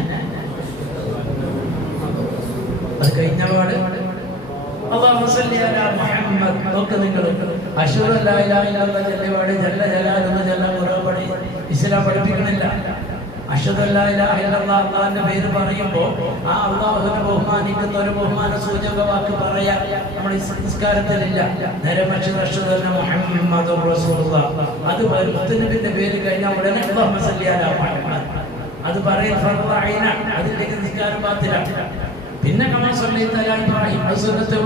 അത് കഴിഞ്ഞപാട് അല്ലാഹു സ്വല്ലി അലാ മുഹമ്മദ്. നോക്ക് നിങ്ങൾ, അശ്ഹദു അല്ലാ ഇലാഹ ഇല്ലല്ലാഹ് ജല്ലവാടി ജല്ല ജലാലുഹു ജല്ല ഖുർആൻ ഇസ്ലാം പഠിപ്പിക്കുന്നില്ല. അശ്ഹദു അല്ലാ ഇലാഹ ഇല്ലല്ലാഹ് അല്ലാഹുവിന്റെ പേര് പറയുമ്പോൾ ആ അല്ലാഹുവിനെ ബഹുമാനിക്കുന്ന ഒരു ബഹുമാന സൂചക വാക്ക് പറയാ നമ്മുടെ സംസ്കാരത്തിലില്ല. നേരെ മറിച്ച് അശ്ഹദു അല്ലാ മുഹമ്മദുർ റസൂലുള്ളാഹ്. അത് നബിയുടെ പേര് കഴിഞ്ഞാൽ ഉടനെ അല്ലാഹു സ്വല്ലി അലാ മുഹമ്മദ്. അത് പറയും ഫർദ് ഐനാണ്. അതിന്റെ നിസ്കാരം ബാത്തിലാണ്. പിന്നെ കമാ സ്വല്ലൈത അലാ ഇബ്രാഹിം അസുന്നത്തെ.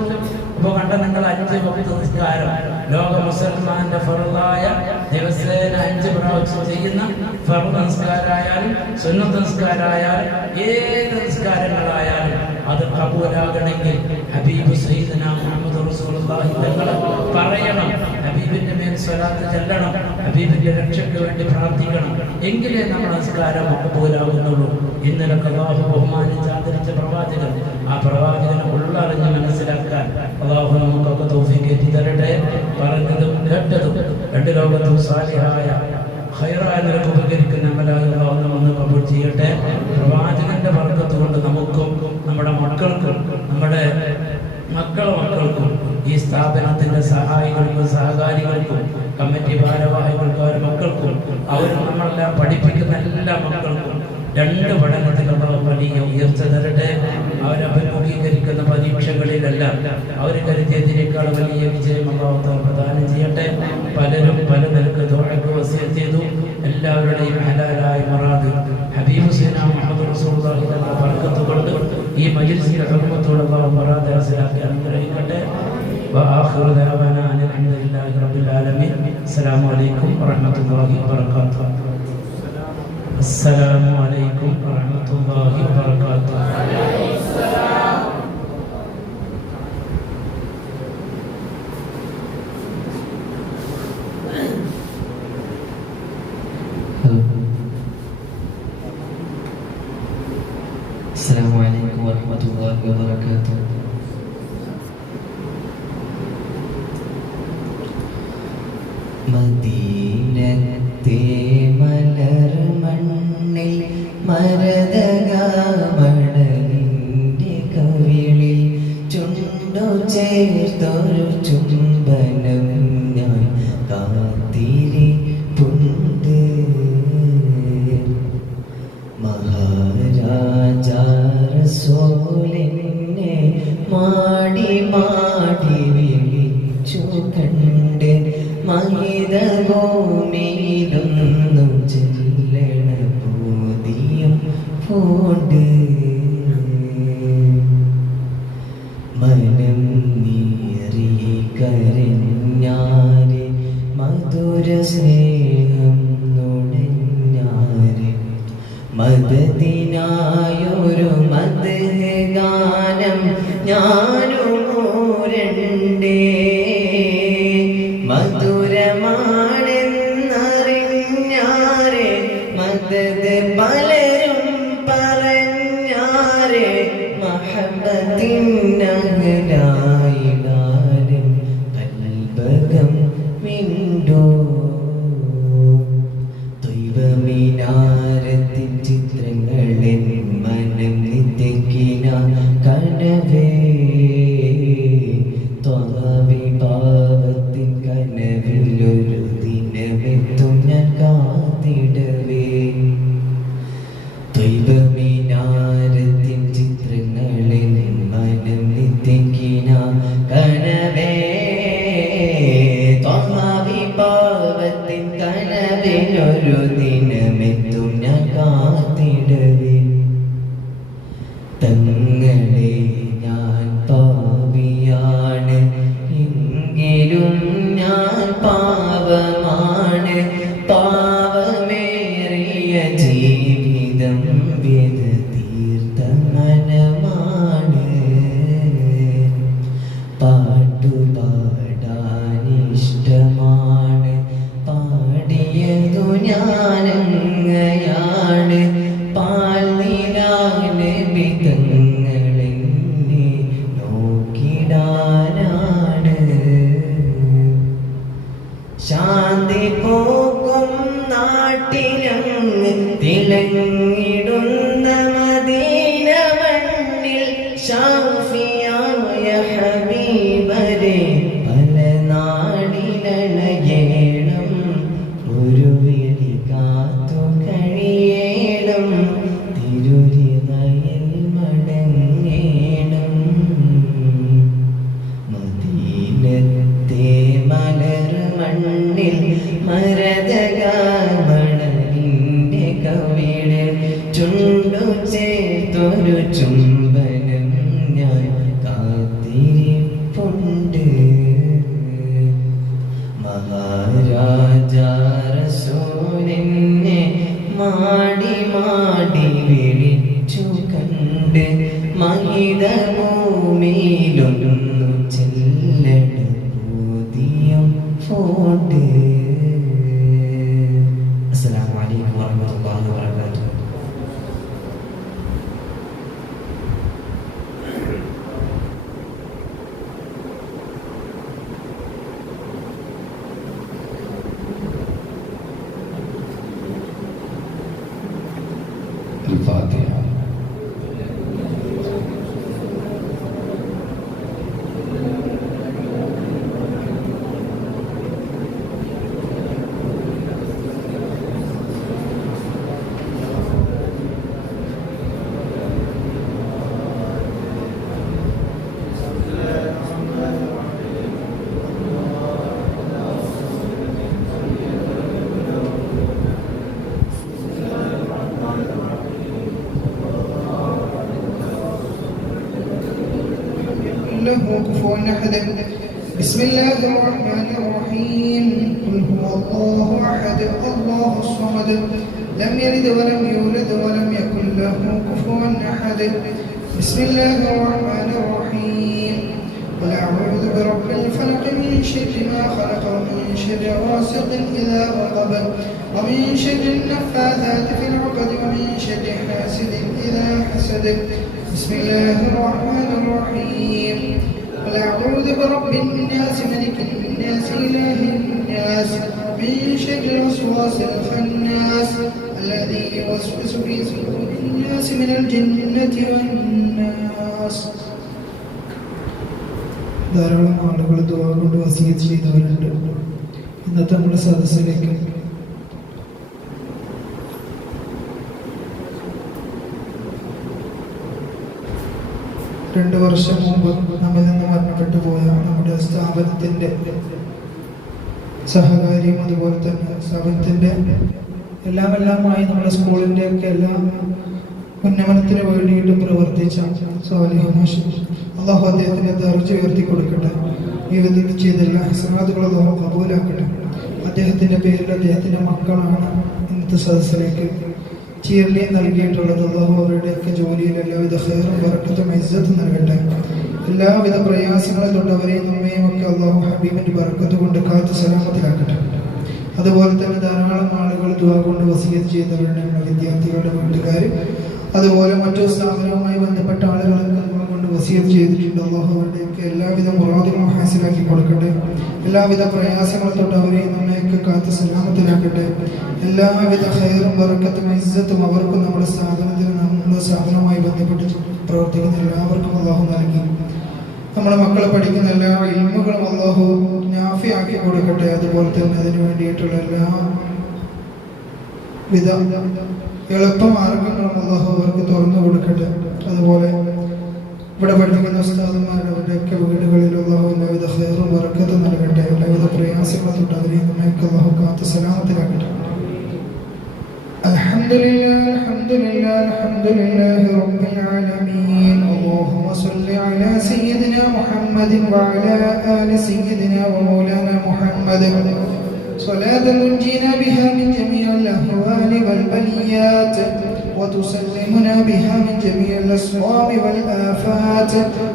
ഇപ്പോൾ കണ്ട നിങ്ങൾ 5 വഖ്ത് നിസ്കാരം ലോക മുസൽമാന്റെ ഫർദായ ദിവസേന 5 പ്രാവശ്യം ചെയ്യുന്ന ഫർദ് നിസ്കാരമായാലും സുന്നത്ത് നിസ്കാരമായാലും ഏത് നിസ്കാരങ്ങളായാലും അത് കബൂലാകണമെങ്കിൽ ഹബീബ് സയ്യിദന മുഹമ്മദ് റസൂലുള്ളാഹി തങ്ങൾ പറയണം. ഹബീബിന്റെ മേൽ സ്വലാത്ത് ചൊല്ലണം. ഹബീബിന്റെ രക്ഷയ്ക്ക് വേണ്ടി പ്രാർത്ഥിക്കണം. എങ്കിലേ നമ്മുടെ നിസ്കാരം കബൂലാകുന്നുള്ളൂ. ഇന്നലെ അല്ലാഹു ബഹുമാനിച്ച് ആദരിച്ച പ്രവാചകൻ, ആ പ്രവാചകനെ ഉള്ളറിഞ്ഞ് മനസ്സിലാക്കാൻ അല്ലാഹു നമുക്കൊക്കെ തൗഫീഖ് ഏറ്റി തരട്ടെ. പറഞ്ഞതും കേട്ടതും 2 ലോകത്തും സാലിഹായ ഖൈറായ നിലക്ക് ഉപകരിക്കുന്ന അമലായ അല്ലാഹു നമ്മെ കബൂൽ ചെയ്യട്ടെ. പ്രവാചകന്റെ ബർക്കത്ത് കൊണ്ട് നമുക്കും നമ്മുടെ മക്കൾക്കും നമ്മുടെ മക്കൾക്കും ഈ സ്ഥാപനത്തിന്റെ സഹായികൾക്കും സഹകാരികൾക്കും കമ്മിറ്റി ഭാരവാഹികൾക്കും അവരുടെ മക്കൾക്കും അവരും നമ്മളെല്ലാം പഠിപ്പിക്കുന്ന എല്ലാ മക്കൾക്കും 2 പഠനത്തിലുള്ള വലിയ ഉയർച്ച തരട്ടെ. അവരഭിമുഖീകരിക്കുന്ന പരീക്ഷകളിലെല്ലാം അവർ കരുതിയതിനേക്കാൾ വലിയ വിജയം അല്ലാഹു പ്രദാനം ചെയ്യട്ടെ. പലരും പല നിലക്ക് ദുആക്ക് വസിയത്ത് ചെയ്തു. എല്ലാവരുടെയും ഹലാലായ മുറാദ് ഹബീബ് ഹുസൈന മുഹമ്മദ് റസൂലുള്ളാഹി തങ്ങളുടെ ബർക്കത്ത് കൊണ്ട് ഈ മജ്ലിസിന്റെ ഹുർമത്തോടെ അല്ലാഹു മുറാദ് ഹാസിലാക്കി അനുഗ്രഹിക്കട്ടെ. വആഖിറു ദഅവാനാ അൽഹംദുലില്ലാഹി റബ്ബിൽ ആലമീൻ. അസ്സലാമു അലൈക്കും വറഹ്മത്തുള്ളാഹി വബറകാതുഹു. السلام عليكم ورحمة الله وبركاته. السلام عليكم ورحمة الله وبركاته. മദീനത്തെ മലർമണ്ണിൽ മരതകാമണലിൻ്റെ കവിളിൽ ചുണ്ടു ചേർത്തൊരു ചുംബനം ഞാൻ കാത്തിരിപ്പുണ്ട്. മഹാരാജാ റസൂലിനെ മാടി മാടി വിളിച്ചു കണ്ട് മഹിതഭൂമിയിലൊന്നു ചെല്ലണ പൂതിയും പൂണ്ട്. മനം നീറി കരഞ്ഞാരെ മധുര സ്നേഹം നുണഞ്ഞാരെ മദദിനായൊരു മദ്ഹ് ഗാനം ഞാനും മൂരണ്ടേ. മധുരമാണെന്നറിഞ്ഞാരെ മദദ് പലരും പറഞ്ഞാരെ മഹബത്തിനഹലായി ഗാനം കൽബകം മിണ്ടോ. ത്വയ്ബമിനാരത്തിൻ ചിത്രങ്ങളിൽ മനം നിത്യക്കിന കനവേ മതിപോക്കും നാട്ടിലങ്ങ് തിളങ്ങിടുന്ന മദീന മണ്ണിൽ ശാഫിയായ ഹബീബരെ പല നാടിലണയണം ഒരു വിളി കാത്തു കഴിയണം തിരുരിതയിൽ മടങ്ങേണം മദീനത്തെ മലർ മണ്ണിൽ മരതകാമണലിൻ്റെ കവിള് ചുണ്ടു ചേർത്തൊരു ചുംബനം ഞാൻ കാത്തിരിപ്പുണ്ട് മഹാരാജാ റസൂലിനെ മാടി മാടി വിളിച്ചു കണ്ട് മഹിത ഭൂമിയിലൊന്നു ചെല്ലണ പൂതിയും പോണ്ട്. അസ്സലാമു അലൈക്കും വറഹ്മത്തുള്ളാഹി വബറകാതുഹു. الفاتحة. له كفوا أحد. بسم الله الرحمن الرحيم. قل هو الله أحد الله الصمد لم يلد ولم يولد ولم يكن له كفوا أحد. بسم الله الرحمن الرحيم. قل أعوذ برب الفلق من شر ما خلق ومن شر غاسق إذا وقب ومن شر النفاثات في العقد ومن شر حاسد إذا حسد. بسم الله الرحمن الرحيم. قل أعوذ برب الناس ملك الناس إله الناس من شر الوسواس الخناس الذي يوسوس في صدور الناس من الجنة والناس. ധാരാളം ആളുകൾ ദുആ കൊണ്ട് വസിയത്ത് ചെയ്തവരുണ്ട്. ഇന്നത്തെ നമ്മുടെ സദസ്സിലേക്ക് 2 വർഷം മുമ്പ് നമ്മിൽ നിന്ന് മരണപ്പെട്ടു പോയ നമ്മുടെ സ്ഥാപനത്തിൻ്റെ സഹകാരിയും അതുപോലെ തന്നെ സ്ഥാപനത്തിൻ്റെ എല്ലാമായി നമ്മുടെ സ്കൂളിൻ്റെ ഒക്കെ എല്ലാം ഉന്നമനത്തിന് വേണ്ടിയിട്ട് പ്രവർത്തിച്ച സ്വാലിഹ് മാഷ് അള്ളാഹു അദ്ദേഹത്തിൻ്റെ ദർജ ഉയർത്തി കൊടുക്കട്ടെ. ജീവിതത്തിൽ ചെയ്ത എല്ലാ ഹസനാത്തുകളും അള്ളാഹു കബൂലാക്കട്ടെ. അദ്ദേഹത്തിൻ്റെ പേരിൽ അദ്ദേഹത്തിൻ്റെ മക്കളാണ് ഇന്നത്തെ സദസ്സിലേക്ക് ചീർലി നൽകിയിട്ടുള്ളത്. അള്ളാഹു അവരുടെയൊക്കെ ജോലിയിൽ എല്ലാവിധ ഖൈറും ബറക്കത്തും ഇസ്സത്തും നൽകട്ടെ. എല്ലാവിധ പ്രയാസങ്ങളും തൊട്ടവരെയും നമ്മയും ഒക്കെ അള്ളാഹു ഹബീബിൻ്റെ ബറക്കത്ത് കൊണ്ട് കാത്ത് സലാമത്തിലാക്കട്ടെ. അതുപോലെ തന്നെ ധാരാളം ആളുകൾ ദുആ കൊണ്ട് വസിയത്ത് ചെയ്തവരുടെ വിദ്യാർത്ഥികളുടെ വീട്ടുകാർ അതുപോലെ മറ്റു സ്ഥാപനവുമായി ബന്ധപ്പെട്ട ആളുകളൊക്കെ ദുആ കൊണ്ട് വസിയത്ത് ചെയ്തിട്ടുണ്ട്. അള്ളാഹു അവരുടെയൊക്കെ എല്ലാവിധ മുറാദുകളും ഹാസിലാക്കി കൊടുക്കട്ടെ. എല്ലാവിധ പ്രയാസങ്ങളും തൊട്ടവരെയും നമ്മയൊക്കെ കാത്ത് സലാമത്തിലാക്കട്ടെ. എല്ലാവിധ ഖൈറും ബറക്കത്തും ഇസ്സത്തും അവർക്കും നമ്മുടെ സ്ഥാപനത്തിന് നമ്മുടെ സ്ഥാപനവുമായി ബന്ധപ്പെട്ട് പ്രവർത്തിക്കുന്ന എല്ലാവർക്കും അള്ളാഹു നൽകി. നമ്മുടെ മക്കളെ പഠിക്കുന്ന എല്ലാ ഇൽമുകളും അള്ളാഹു നാഫിയാക്കി കൊടുക്കട്ടെ. അതുപോലെ തന്നെ അതിനു വേണ്ടിയിട്ടുള്ള എല്ലാ വിധ എളുപ്പമാർഗങ്ങളും അള്ളാഹു അവർക്ക് തുറന്നു കൊടുക്കട്ടെ. അതുപോലെ ഇവിടെ പഠിപ്പിക്കുന്ന ഉസ്താദന്മാർ അവരുടെയൊക്കെ വീടുകളിൽ അള്ളാഹു എല്ലാവിധ ഖൈറും ബറക്കത്തും നൽകട്ടെ. എല്ലാവിധ പ്രയാസങ്ങളും തൊട്ട് അവരെയും നമ്മയൊക്കെ അള്ളാഹു കാത്ത് സലാമത്തിലാക്കട്ടെ. അൽഹംദുലില്ലാഹി റബ്ബിൽ ആലമീൻ. اللهم صل على سيدنا محمد وعلى آل سيدنا ومولانا محمد صلاة تنجينا بها من جميع الأهوال والبليات وتسلمنا بها من جميع الأسقام والآفات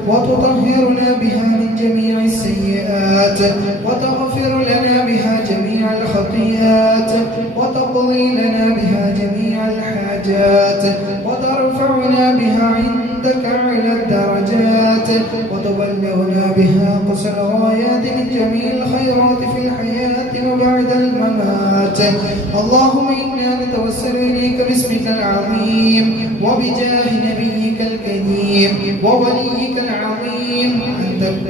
وتطهرنا بها من جميع السيئات وتغفر لنا بها جميع الخطيئات وتقضي لنا بها جميع الحاجات وترفعنا بها عند عندك أعلى الدرجات وتبلغنا بها أقصى الغايات من جميع الخيرات في الحياة وبعد الممات. اللهم إنا نتوسل إليك باسمك العظيم وبجاه نبيك الكريم ووليك العظيم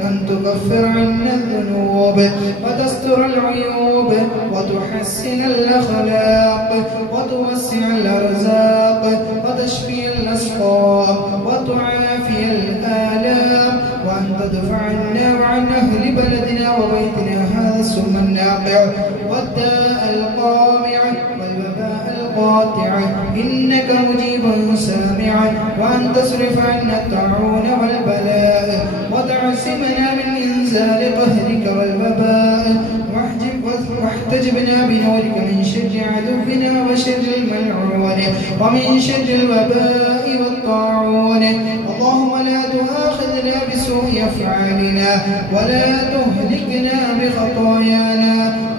أن تغفر عنا الذنوب وتستر العيوب وتحسن الأخلاق وتوسع الأرزاق وتشفي الأسقام وتعافي الآلام، وأن تدفع عنا وعن أهل بلدنا وبيتنا هذا السم الناقع والداء القامع والوباء القاطع إنك مجيب سامع، وأن تصرف عنا الطاعون والبلاء وتعصمنا من إنزال قهرك والوباء واحتجبنا بنورك من شر عدونا وشر الملعون ومن شر الوباء والطاعون. اللهم لا تؤاخذنا بسوء أفعالنا ولا تهلكنا بخطايانا.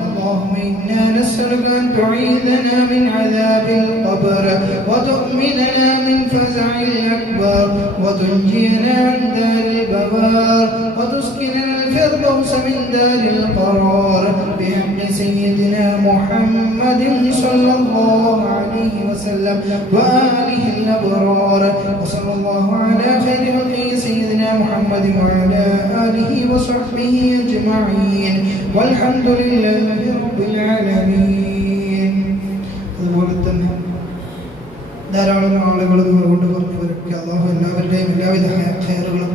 اللهم إنا نسألك أن تعيذنا من عذاب القبر وتؤمننا من فزع الأكبر وتنجينا من دار البوار وتسكننا الفردوس من دار القرار بحق سيدنا محمد صلى الله عليه وسلم وآله الأبرار. وصلى الله على خير خلقه سيدنا محمد وعلى آله وصحبه أجمعين والحمد لله رب العالمين. അതുപോലെ തന്നെ ധാരാളം ആളുകൾ കൊണ്ട് പറഞ്ഞവരൊക്കെ അല്ലാഹു എല്ലാവരുടെയും എല്ലാവിധ ഖൈറുകളും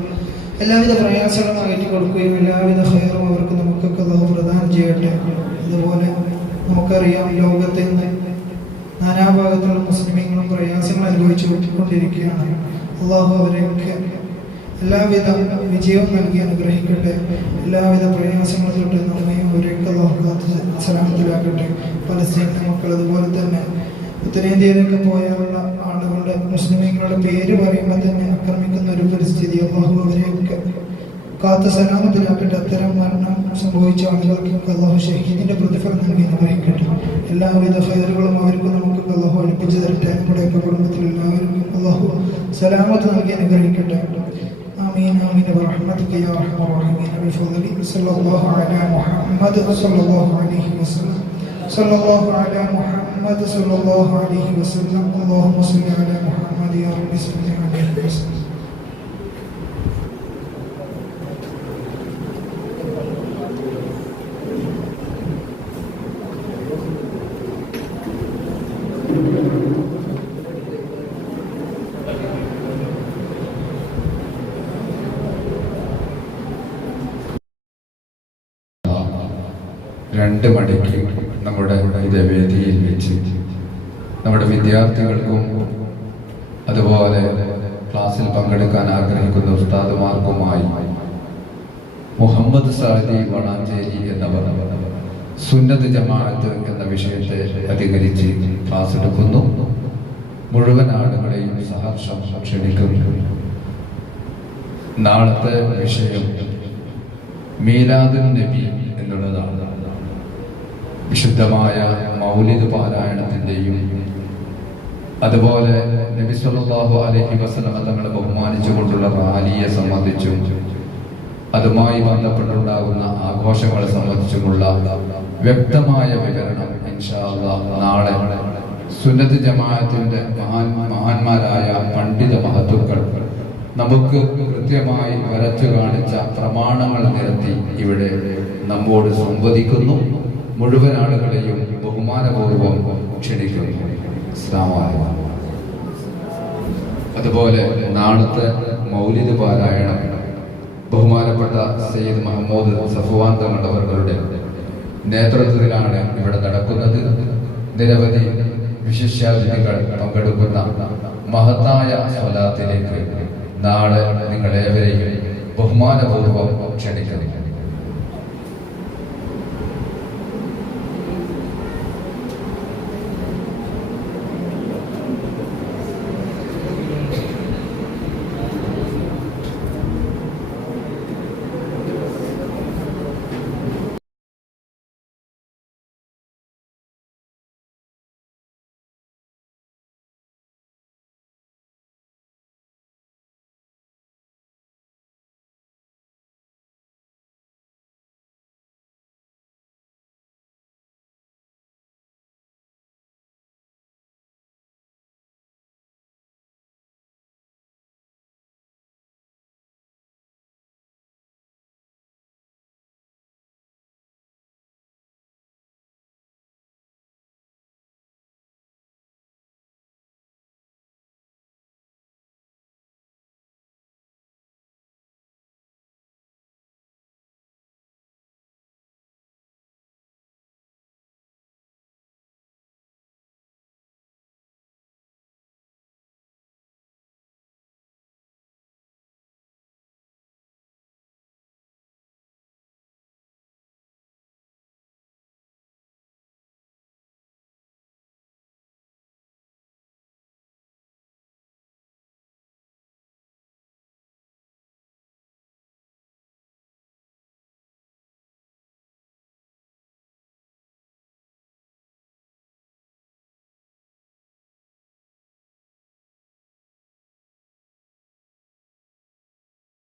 എല്ലാവിധ പ്രയാസങ്ങളും അകറ്റി കൊടുക്കുകയും എല്ലാവിധ ഖൈറും അവർക്ക് നമുക്കൊക്കെ അല്ലാഹു പ്രദാനം ചെയ്യട്ടെ. അതുപോലെ നമുക്കറിയാം, ലോകത്തിൽ നിന്ന് നാനാഭാഗത്തുള്ള മുസ്ലിമീങ്ങളും പ്രയാസങ്ങൾ അനുഭവിച്ചുകൊണ്ടിരിക്കുകയാണ്. അല്ലാഹു അവരെയൊക്കെ എല്ലാവിധ വിജയവും നൽകി അനുഗ്രഹിക്കട്ടെ. എല്ലാവിധ പ്രയാസങ്ങൾ തൊട്ട് നമ്മയും അവരെയൊക്കെ അല്ലാഹു കാത്ത് സലാമത്തിലാക്കട്ടെ. പലസ്തീനിലെ മക്കൾ, അതുപോലെ തന്നെ ഉത്തരേന്ത്യയിലൊക്കെ പോയുള്ള ആളുകളുടെ മുസ്ലിമീങ്ങളുടെ പേര് പറയുമ്പോൾ തന്നെ ആക്രമിക്കുന്ന ഒരു പരിസ്ഥിതി, അല്ലാഹു അവരെയൊക്കെ കാത്ത് സലാമത്തിലാക്കട്ടെ. അത്തരം മരണം സംഭവിച്ച ആളുകൾക്ക് അല്ലാഹു ഷഹീദിന്റെ പ്രതിഫലം നൽകി അനുഗ്രഹിക്കട്ടെ. എല്ലാവിധ ഖൈറുകളും അവർക്കും നമുക്ക് അല്ലാഹു അടുപ്പിച്ചു തരട്ടെ. നമ്മുടെയൊക്കെ കുടുംബത്തിൽ എല്ലാവർക്കും അല്ലാഹു സലാമത്ത് നൽകി അനുഗ്രഹിക്കട്ടെ. آمين آمين برحمتك يا أرحم الراحمين بفضلك. صلى الله على محمد صلى الله عليه وسلم صلى الله على محمد صلى الله عليه وسلم. اللهم صل على محمد يا رب صل عليه وسلم. രണ്ട് മണിക്ക് നമ്മുടെ ഇതേ വേദിയിൽ വെച്ച് നമ്മുടെ വിദ്യാർത്ഥികൾക്കും അതുപോലെ ക്ലാസ്സിൽ പങ്കെടുക്കാൻ ആഗ്രഹിക്കുന്ന ഉസ്താദുമാർക്കുമായി മുഹമ്മദ് സാദി വളാഞ്ചേരി എന്നവർ സുന്നത്ത് ജമാഅത്ത് എന്ന വിഷയത്തെ അധികരിച്ച് ക്ലാസ് എടുക്കുന്നു. മുഴുവൻ ആളുകളെയും സഹർഷം ക്ഷണിക്കുന്നു. നാളത്തെ വിഷയം മീലാദുൻ നബി എന്നുള്ളതാണ്. വിശുദ്ധമായ മൗലിദ് പാരായണത്തിൻ്റെയും അതുപോലെ നബി സല്ലല്ലാഹു അലൈഹി വസല്ലം തങ്ങളെ ബഹുമാനിച്ചുകൊണ്ടുള്ള റാലിയെ സംബന്ധിച്ചും അതുമായി ബന്ധപ്പെട്ടുണ്ടാകുന്ന ആഘോഷങ്ങളെ സംബന്ധിച്ചുമുള്ള വ്യക്തമായ വിവരണം ഇൻഷാ അല്ലാഹ് നാളെ സുന്നത്ത് ജമാഅത്തിന്റെ മഹാന്മാരായ പണ്ഡിത മഹത്തുക്കൾ നമുക്ക് കൃത്യമായി വരച്ചു കാണിച്ച പ്രമാണങ്ങൾ നിരത്തി ഇവിടെ നമ്മോട് സംവദിക്കുന്നു. മുഴുവൻ ആളുകളെയും ബഹുമാനപൂർവ്വം ക്ഷണിക്കുന്നു. അസ്സലാമു അലൈക്കും. അതുപോലെ നാളത്തെ മൗലിദ് പാരായണം ബഹുമാനപ്പെട്ട സയ്യിദ് മുഹമ്മദ് സഫ്വാൻ തങ്ങളുടെ നേതൃത്വത്തിലാണ് ഇവിടെ നടക്കുന്നത്. നിരവധി വിശിഷ്യാതിഥികൾ പങ്കെടുക്കുന്ന മഹത്തായ സ്വലാത്തിലേക്ക് നാളെ നിങ്ങളേവരെയും ബഹുമാനപൂർവ്വം ക്ഷണിക്കുന്നു.